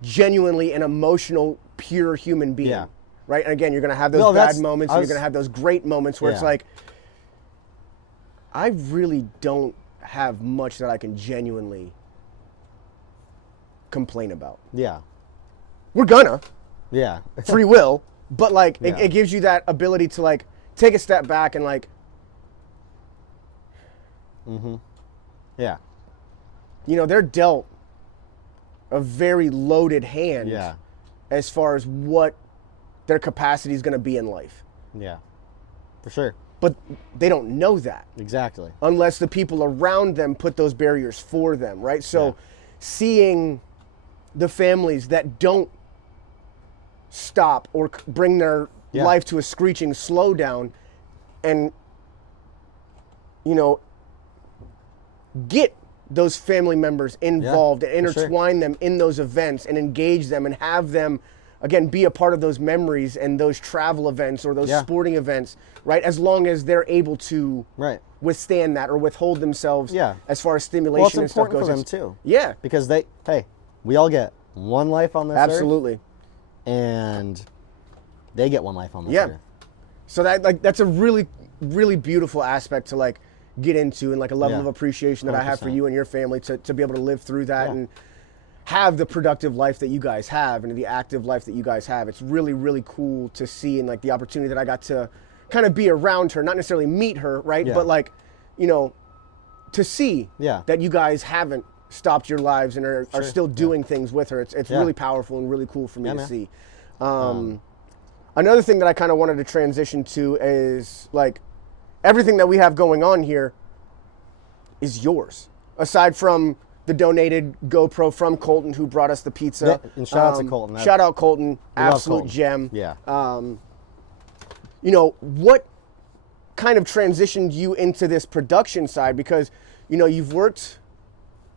genuinely an emotional, pure human being, Yeah. right? And again, you're going to have those No, bad that's- moments, I and was- you're going to have those great moments where it's Yeah. like, I really don't have much that I can genuinely complain about. Yeah. We're gonna Yeah. free will, but like Yeah. it gives you that ability to like take a step back and like, Yeah. you know, they're dealt a very loaded hand Yeah. as far as what their capacity is going to be in life. Yeah. For sure. But they don't know that. Exactly. Unless the people around them put those barriers for them, right? So seeing the families that don't stop or bring their life to a screeching slowdown and, you know, get those family members involved and intertwine them in those events and engage them and have them, again, be a part of those memories and those travel events or those sporting events, right? As long as they're able to withstand that or withhold themselves as far as stimulation and stuff goes. Well, it's important for them too. Yeah. Because we all get one life on this earth. Absolutely. And they get one life on this earth. So that's a really, really beautiful aspect to like get into, and like a level of appreciation that 100%. I have for you and your family to be able to live through that and have the productive life that you guys have and the active life that you guys have. It's really, really cool to see, and like the opportunity that I got to kind of be around her, not necessarily meet her, right? But like, you know, to see that you guys haven't stopped your lives and are still doing things with her. It's really powerful and really cool for me to see. Another thing that I kind of wanted to transition to is like everything that we have going on here is yours. Aside from the donated GoPro from Colton, who brought us the pizza. And shout out to Colton. Shout out Colton. Absolute Colton. Gem. Yeah. You know, what kind of transitioned you into this production side? Because, you know, you've worked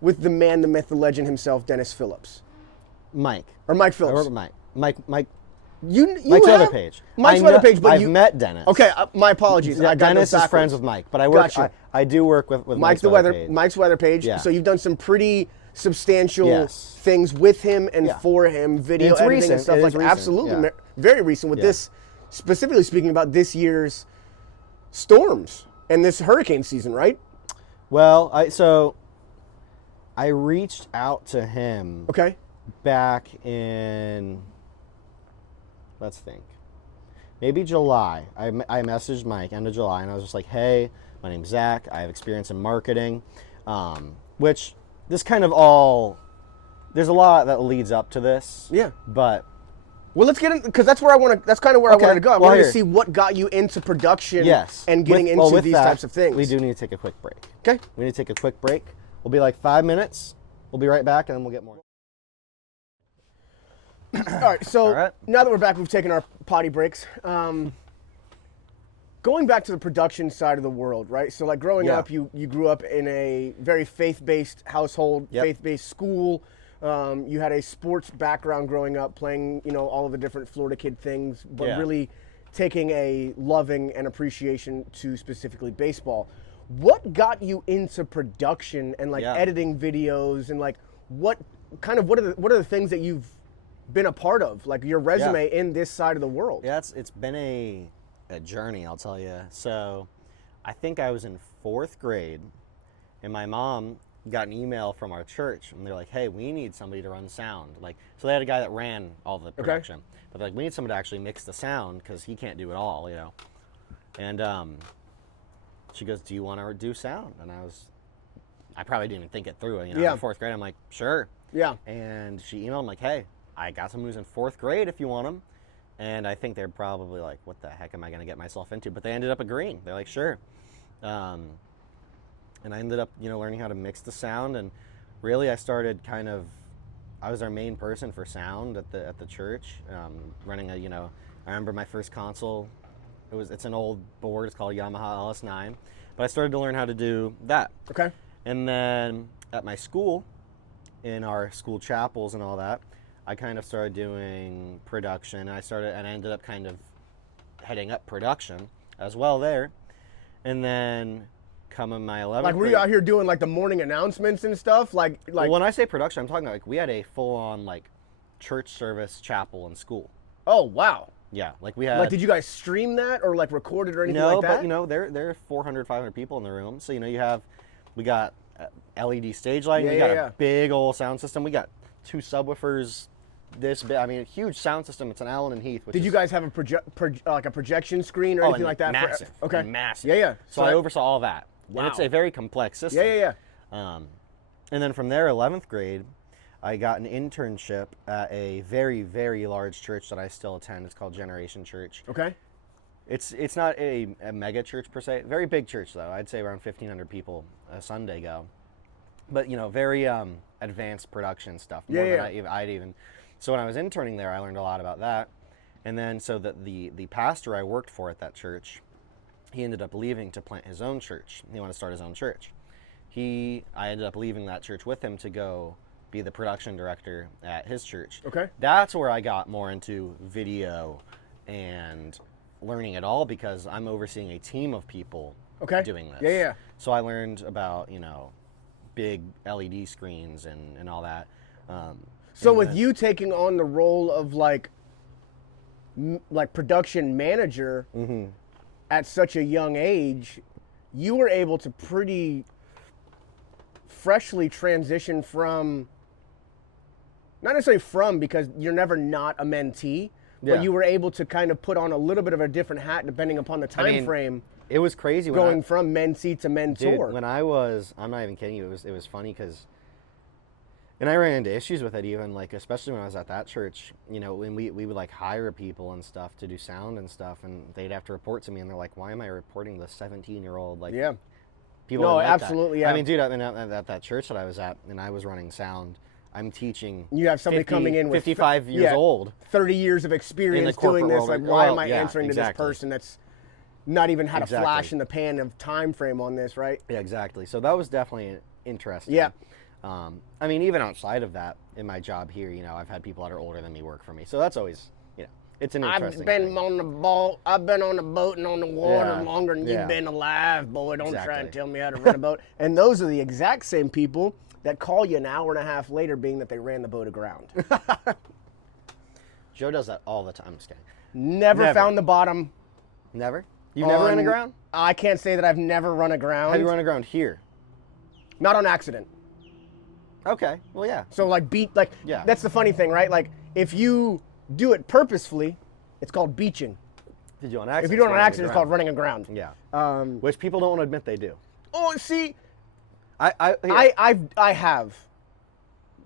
with the man, the myth, the legend himself, Dennis Phillips. Mike. Or Mike Phillips. I work with Mike. Mike's Mike's Weatherpage. Mike's Weatherpage, but I've met Dennis. Okay, my apologies. I got Dennis is friends with Mike, but I do work with Mike's Weatherpage. Mike's Weatherpage. Yeah. So you've done some pretty substantial things with him and for him, video editing recent. and stuff like that. Absolutely. Very recent with this, specifically speaking about this year's storms and this hurricane season, right? Well, I reached out to him back in, let's think, maybe July. I messaged Mike end of July, and I was just like, hey, my name's Zach. I have experience in marketing, which this kind of all, there's a lot that leads up to this. Yeah. But. Well, let's get in, because that's where I want to. That's kind of where I wanted to go. I wanted to see what got you into production and getting into these types of things. We do need to take a quick break. Okay. We need to take a quick break. We'll be like 5 minutes. We'll be right back, and then we'll get more. All right. So now that we're back, we've taken our potty breaks. Going back to the production side of the world, right? So like growing up, you grew up in a very faith-based household, faith-based school. You had a sports background growing up, playing, you know, all of the different Florida Kid things, but really taking a loving and appreciation to specifically baseball. What got you into production and like editing videos, and like what are the things that you've been a part of, like your resume in this side of the world? Yeah, it's been a journey, I'll tell you. So I think I was in 4th grade, and my mom got an email from our church, and they're like, hey, we need somebody to run sound. Like, so they had a guy that ran all the production, but they're like, we need somebody to actually mix the sound because he can't do it all, you know. And she goes, do you want to do sound? And I probably didn't even think it through, you know. In 4th grade, I'm like, sure. Yeah. And she emailed, I'm like, hey, I got someone who's in 4th grade if you want them. And I think they're probably like, what the heck am I going to get myself into? But they ended up agreeing. They're like, sure. And I ended up, you know, learning how to mix the sound, and really I started I was our main person for sound at the church, running a, you know, I remember my first console, it's an old board, it's called Yamaha LS9, but I started to learn how to do that. Okay. And then at my school, in our school chapels and all that, I kind of started doing production, and I ended up kind of heading up production as well there, and then come in my 11th Like, were you out here doing like the morning announcements and stuff? Like well, when I say production, I'm talking about like we had a full-on like church service chapel in school. Oh, wow. Yeah, like we had. Like, did you guys stream that or like record it or anything like that? No, but you know, there are 400, 500 people in the room, so you know we got LED stage lighting, we got a big old sound system, we got 2 subwoofers. This big, I mean, a huge sound system. It's an Allen and Heath. Did you guys have a projection screen or anything like that? Massive. Okay. Massive. Yeah. So I oversaw all that. Wow. And it's a very complex system. Yeah. And then from there, 11th grade, I got an internship at a very, very large church that I still attend. It's called Generation Church. Okay. It's not a mega church per se. Very big church though. I'd say around 1,500 people a Sunday go. But very advanced production stuff. More than I'd even. So when I was interning there, I learned a lot about that. And then so the pastor I worked for at that church, he ended up leaving to plant his own church. He wanted to start his own church. I ended up leaving that church with him to go be the production director at his church. Okay. That's where I got more into video and learning it all, because I'm overseeing a team of people doing this. Yeah. So I learned about, big LED screens and all that. So with you taking on the role of like production manager at such a young age, you were able to pretty freshly transition from, not necessarily from, because you're never not a mentee, but you were able to kind of put on a little bit of a different hat depending upon the time frame. It was crazy going from mentee to mentor. Dude, when I'm not even kidding you, it was funny because, and I ran into issues with it even, like, especially when I was at that church, when we would like hire people and stuff to do sound and stuff, and they'd have to report to me, and they're like, why am I reporting the 17-year-old? Like, people no, like absolutely, that. yeah. I mean, dude, at that church that I was at, and I was running sound, I'm teaching. You have somebody coming in with 55 years old, 30 years of experience doing this. World. Like, why am I answering to this person that's not even had a flash in the pan of time frame on this, right? Yeah, exactly. So that was definitely interesting. Yeah. I mean, even outside of that, in my job here, I've had people that are older than me work for me. So that's always, it's an interesting thing. on the boat. I've been on the boat and on the water longer than you've been alive, boy. Don't try and tell me how to run a boat. And those are the exact same people that call you an hour and a half later, being that they ran the boat aground. Joe does that all the time. I'm just kidding. Never found the bottom. Never? You've never run aground? I can't say that I've never run aground. Have you run aground here? Not on accident. Okay. Well, yeah. So that's the funny thing, right? Like, if you do it purposefully, it's called beaching. Did you on accident? If you do it on accident, it's called running aground. Yeah. Which people don't want to admit they do. Oh, see, I I have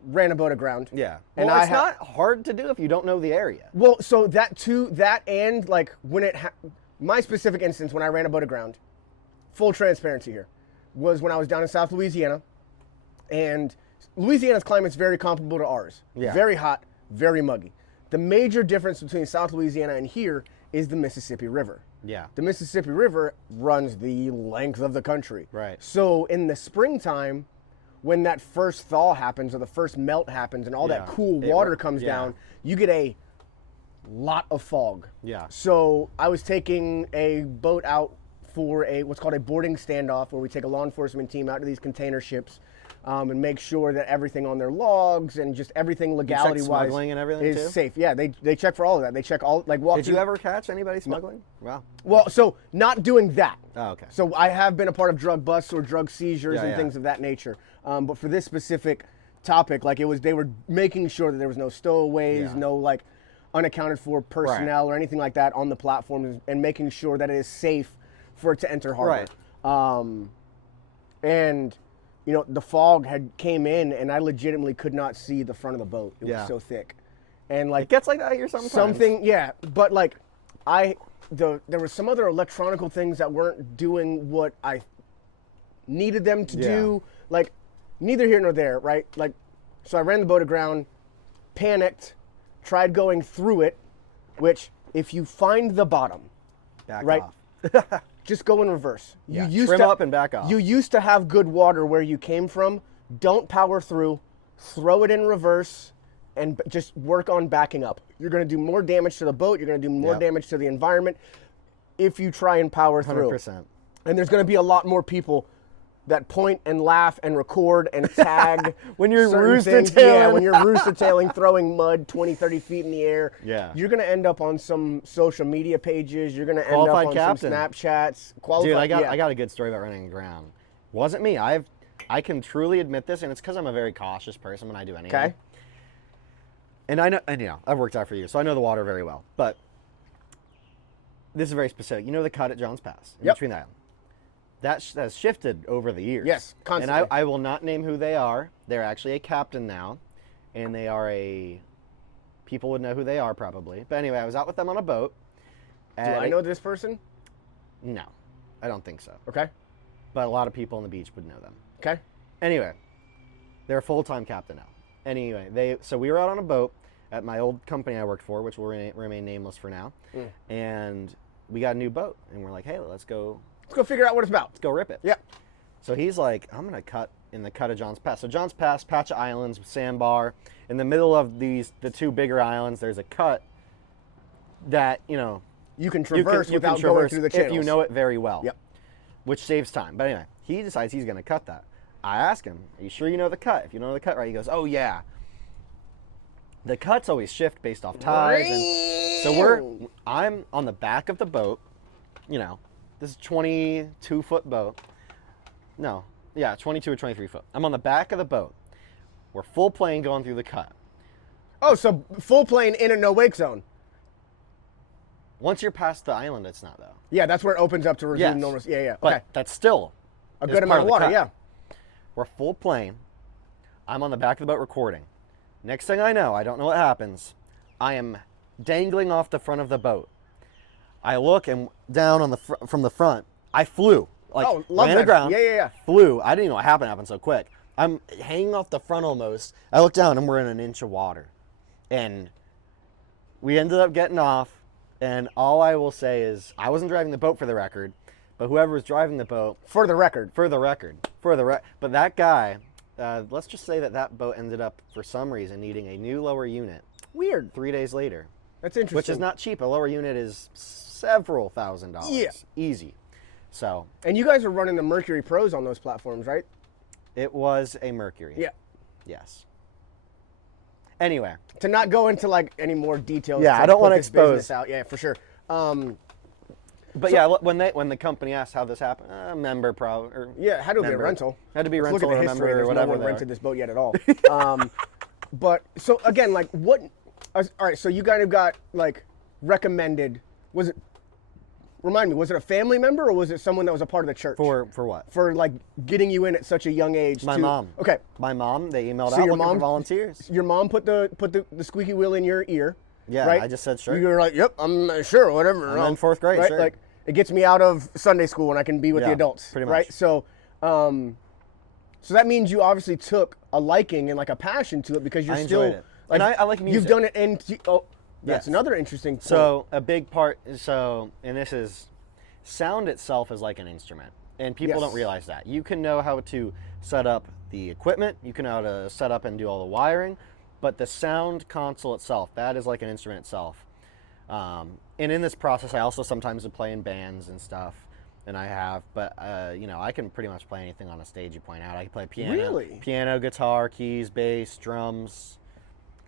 ran a boat aground. Yeah. And it's not hard to do if you don't know the area. Well, so that and like when my specific instance when I ran a boat aground, full transparency here, was when I was down in South Louisiana, and Louisiana's climate's very comparable to ours. Yeah. Very hot, very muggy. The major difference between South Louisiana and here is the Mississippi River. Yeah. The Mississippi River runs the length of the country. Right. So in the springtime, when that first thaw happens or the first melt happens and all that cool water comes down, you get a lot of fog. Yeah. So I was taking a boat out for what's called a boarding standoff, where we take a law enforcement team out to these container ships and make sure that everything on their logs and just everything legality-wise smuggling and everything is too? safe. Yeah, they check for all of that. They check all, like, walk Did you ever catch anybody smuggling? Wow. Well, so not doing that. Oh, okay. So I have been a part of drug busts or drug seizures and things of that nature. But for this specific topic, like, they were making sure that there was no stowaways, no like unaccounted for personnel or anything like that on the platforms, and making sure that it is safe for it to enter harbor. Right. And the fog came in, and I legitimately could not see the front of the boat. It was so thick, and like it gets like that here sometimes. But like there were some other electronical things that weren't doing what I needed them to do. Like, neither here nor there, right? Like, so I ran the boat aground, panicked, tried going through it, which if you find the bottom, back off. Just go in reverse. Yeah, trim up and back off. You used to have good water where you came from. Don't power through. Throw it in reverse and just work on backing up. You're going to do more damage to the boat. You're going to do more damage to the environment if you try and power through. 100%. And there's going to be a lot more people that point and laugh and record and tag when you're rooster-tailing. Yeah, when you're rooster-tailing, throwing mud 20, 30 feet in the air. Yeah. You're going to end up on some social media pages. You're going to end up on some Snapchats. Dude, I got a good story about running aground. Wasn't me. I can truly admit this, and it's because I'm a very cautious person when I do anything. Okay. And I know, I've worked out for years, so I know the water very well. But this is very specific. You know the cut at Johns Pass? In between that. That has shifted over the years. Yes, constantly. And I will not name who they are. They're actually a captain now, and they are people would know who they are probably. But anyway, I was out with them on a boat, Do I know this person? No, I don't think so. Okay. But a lot of people on the beach would know them. Okay. Anyway, they're a full-time captain now. Anyway, so we were out on a boat at my old company I worked for, which will remain nameless for now, and we got a new boat, and we're like, hey, let's go figure out what it's about. Let's go rip it. Yeah. So he's like, I'm gonna cut in the cut of John's Pass. So John's Pass, patch of islands, sandbar. In the middle of the two bigger islands, there's a cut that you can traverse without going through the channels. if you know it very well. Yep. Which saves time. But anyway, he decides he's gonna cut that. I ask him, are you sure you know the cut? If you know the cut right, he goes, oh yeah. The cuts always shift based off tides. And so I'm on the back of the boat, this is 22-foot boat. No, yeah, 22 or 23 foot. I'm on the back of the boat. We're full plane going through the cut. Oh, so full plane in a no-wake zone. Once you're past the island, it's not, though. Yeah, that's where it opens up to resume normal. Yeah, yeah. But okay. that's still a good amount of water, yeah. We're full plane. I'm on the back of the boat recording. Next thing I know, I don't know what happens. I am dangling off the front of the boat. I look and down on from the front. I flew. Love ran that. the ground. Yeah. Flew. I didn't know what happened so quick. I'm hanging off the front almost. I look down and we're in an inch of water. And we ended up getting off. And all I will say is, I wasn't driving the boat for the record, but whoever was driving the boat. For the record. But that guy, let's just say that boat ended up, for some reason, needing a new lower unit. Weird. 3 days later. That's interesting. Which is not cheap. A lower unit is several $1,000s. Yeah. Easy. So. And you guys are running the Mercury Pros on those platforms, right? It was a Mercury. Yeah. Yes. Anyway. To not go into any more details. Yeah, I don't want to expose. Out. Yeah, for sure. But yeah, when the company asked how this happened, member probably. Yeah, had to be a rental. Had to be a rental or a member or whatever. No one rented this boat yet at all. But so again, what? All right, so you kind of got recommended. Was it? Remind me, was it a family member or was it someone that was a part of the church? For what? For getting you in at such a young age. My mom. Okay. My mom. They emailed out looking for volunteers. Your mom put the squeaky wheel in your ear. Yeah, right? I just said sure. You were like, yep, I'm sure, whatever. I'm in 4th grade, right? sure. It gets me out of Sunday school and I can be with the adults. Pretty much. Right? So, so that means you obviously took a liking and a passion to it because you're enjoyed it. And I like music. You've done it that's another interesting point. So a big part, and this is, sound itself is like an instrument. And people don't realize that. You can know how to set up the equipment, you can know how to set up and do all the wiring, but the sound console itself, that is like an instrument itself. And in this process, I also sometimes play in bands and stuff, and I have, but I can pretty much play anything on a stage you point out. I can play piano, guitar, keys, bass, drums,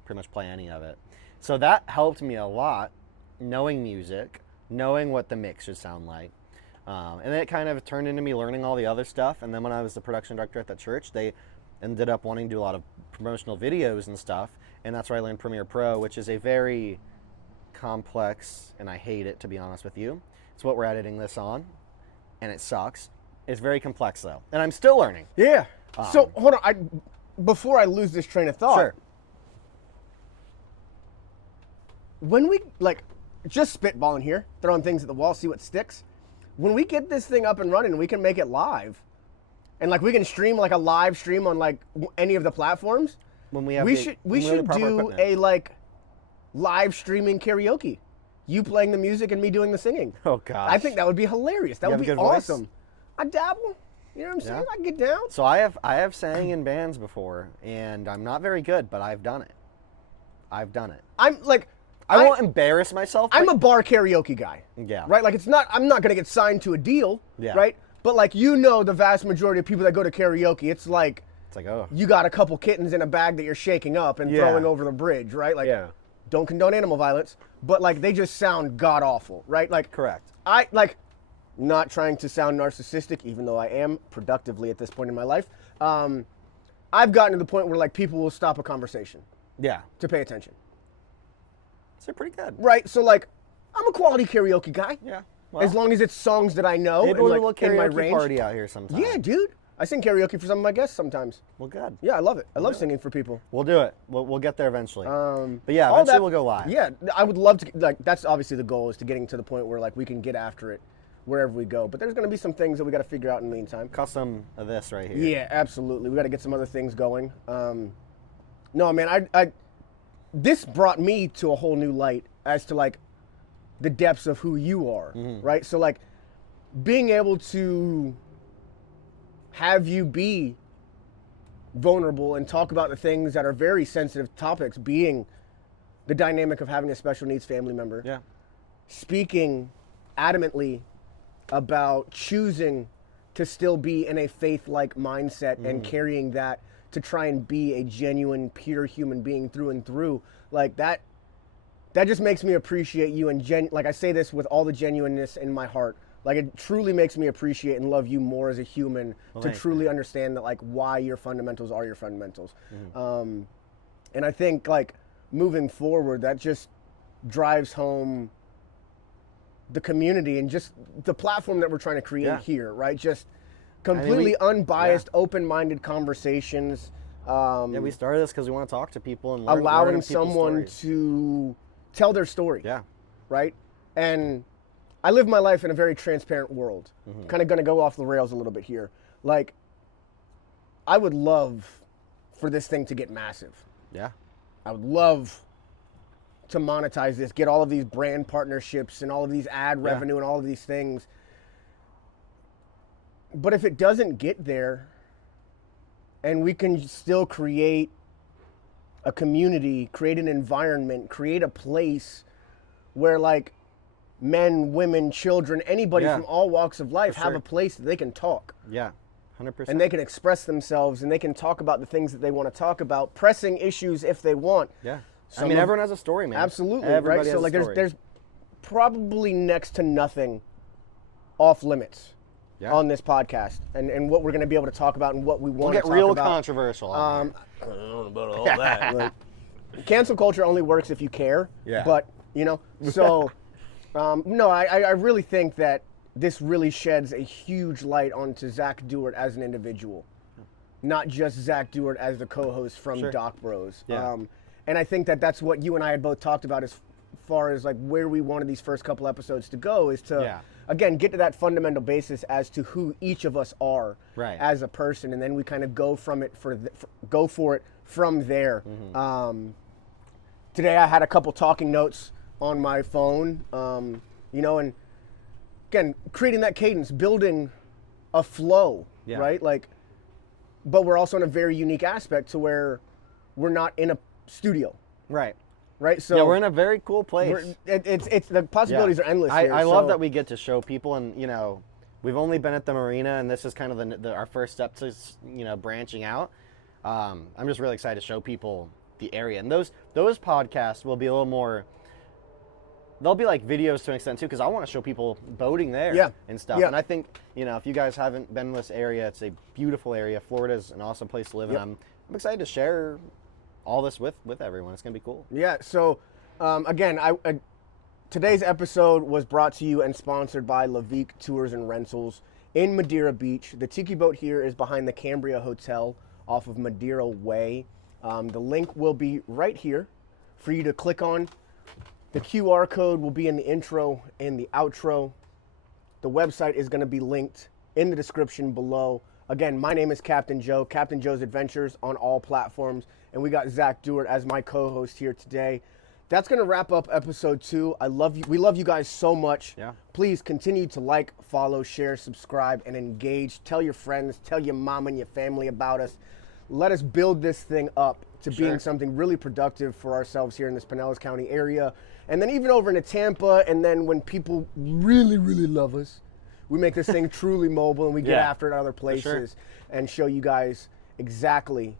pretty much play any of it. So that helped me a lot, knowing music, knowing what the mix should sound like. And then it kind of turned into me learning all the other stuff. And then when I was the production director at the church, they ended up wanting to do a lot of promotional videos and stuff. And that's where I learned Premiere Pro, which is a very complex, and I hate it, to be honest with you. It's what we're editing this on, and it sucks. It's very complex, though. And I'm still learning. Yeah. So, hold on. Before I lose this train of thought. Sure. When we, just spitballing here, throwing things at the wall, see what sticks. When we get this thing up and running, we can make it live. And we can stream a live stream on any of the platforms. When we have we should do a live streaming karaoke. You playing the music and me doing the singing. Oh gosh. I think that would be hilarious. That would be awesome. Voice? I dabble. You know what I'm saying? I get down. So I have sang in bands before, and I'm not very good, but I've done it. I'm I won't embarrass myself. I'm a bar karaoke guy. Yeah. Right? I'm not going to get signed to a deal. Yeah. Right? But the vast majority of people that go to karaoke, it's oh. You got a couple kittens in a bag that you're shaking up and throwing over the bridge, right? Don't condone animal violence, but they just sound god awful, right? Correct. I not trying to sound narcissistic, even though I am productively at this point in my life. I've gotten to the point where people will stop a conversation. Yeah. To pay attention. They're pretty good. Right. So I'm a quality karaoke guy. Yeah. Well, as long as it's songs that I know maybe we'll do a in my karaoke range. party out here sometime. Yeah, dude. I sing karaoke for some of my guests sometimes. Well, good. Yeah, I love it. I love singing for people. We'll do it. We'll get there eventually. But yeah, eventually we'll go live. Yeah, I would love to. Like, that's obviously the goal, is to getting to the point where like we can get after it wherever we go. But there's going to be some things that we got to figure out in the meantime. Custom of this right here. Yeah, absolutely. We got to get some other things going. No, man, this brought me to a whole new light as to like the depths of who you are, right? So like being able to have you be vulnerable and talk about the things that are very sensitive topics, being the dynamic of having a special needs family member. Yeah. Speaking adamantly about choosing to still be in a faith-like mindset and carrying that to try and be a genuine, pure human being through and through. Like that just makes me appreciate you, and like I say this with all the genuineness in my heart. Like, it truly makes me appreciate and love you more as a human, to truly understand that, like, why your fundamentals are your fundamentals. And I think, like, moving forward, that just drives home the community and just the platform that we're trying to create here, right? Just completely unbiased, open-minded conversations. We started this because we want to talk to people and learn allowing someone to tell their story. Yeah. Right? And I live my life in a very transparent world. Kind of going to go off the rails a little bit here. Like, I would love for this thing to get massive. Yeah. I would love to monetize this, get all of these brand partnerships and all of these ad revenue and all of these things. But if it doesn't get there, and we can still create a community, create an environment, create a place where, like, men, women, children, anybody from all walks of life have a place that they can talk. Yeah, 100%. And they can express themselves, and they can talk about the things that they want to talk about, pressing issues if they want. Yeah. I mean, everyone has a story, man. Absolutely, Everybody right? has So, a like, story. there's probably next to nothing off limits on this podcast, and what we're going to be able to talk about and what we want to talk about. We'll get real controversial. I don't know about all that. Like, cancel culture only works if you care. Yeah. But, you know, so, no, I really think that this really sheds a huge light onto Zach Duart as an individual, not just Zach Duart as the co-host from Doc Bros. Yeah. And I think that that's what you and I had both talked about as far as like where we wanted these first couple episodes to go, is to, again, get to that fundamental basis as to who each of us are as a person, and then we kind of go from it go for it from there. Today I had a couple talking notes on my phone, you know, and again, creating that cadence, building a flow, right? Like, but we're also in a very unique aspect to where we're not in a studio. Right. So we're in a very cool place. It's the possibilities are endless here. I love that we get to show people, and, you know, we've only been at the marina, and this is kind of our first step to, you know, branching out. I'm just really excited to show people the area, and those podcasts will be a little more. They'll be like videos to an extent too, because I want to show people boating there and stuff. And I think, you know, if you guys haven't been in this area, it's a beautiful area. Florida's an awesome place to live, and I'm excited to share all this with everyone. It's gonna be cool. Yeah. So, again, today's episode was brought to you and sponsored by Levique Tours and Rentals in Madeira Beach. The Tiki boat here is behind the Cambria Hotel off of Madeira Way. The link will be right here for you to click on. The QR code will be in the intro and the outro. The website is going to be linked in the description below. Again, my name is Captain Joe, Captain Joe's Adventures on all platforms, and we got Zach Duart as my co-host here today. That's going to wrap up episode 2. I love you. We love you guys so much. Yeah. Please continue to like, follow, share, subscribe, and engage. Tell your friends, tell your mom and your family about us. Let us build this thing up to being something really productive for ourselves here in this Pinellas County area. And then even over into Tampa, and then when people really, really love us, we make this thing truly mobile, and we get after it at other places and show you guys exactly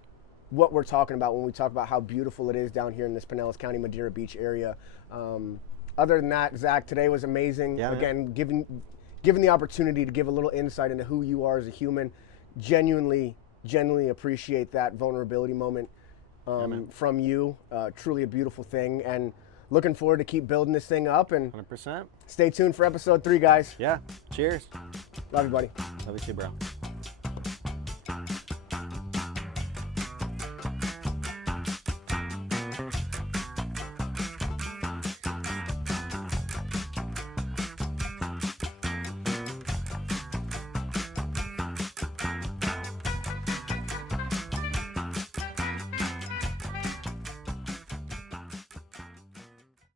what we're talking about when we talk about how beautiful it is down here in this Pinellas County, Madeira Beach area. Other than that, Zach, today was amazing. Again, given the opportunity to give a little insight into who you are as a human, genuinely appreciate that vulnerability moment from you. Truly a beautiful thing, and looking forward to keep building this thing up. And 100%. Stay tuned for episode 3, guys. Yeah. Cheers. Love you, buddy. Love you too, bro.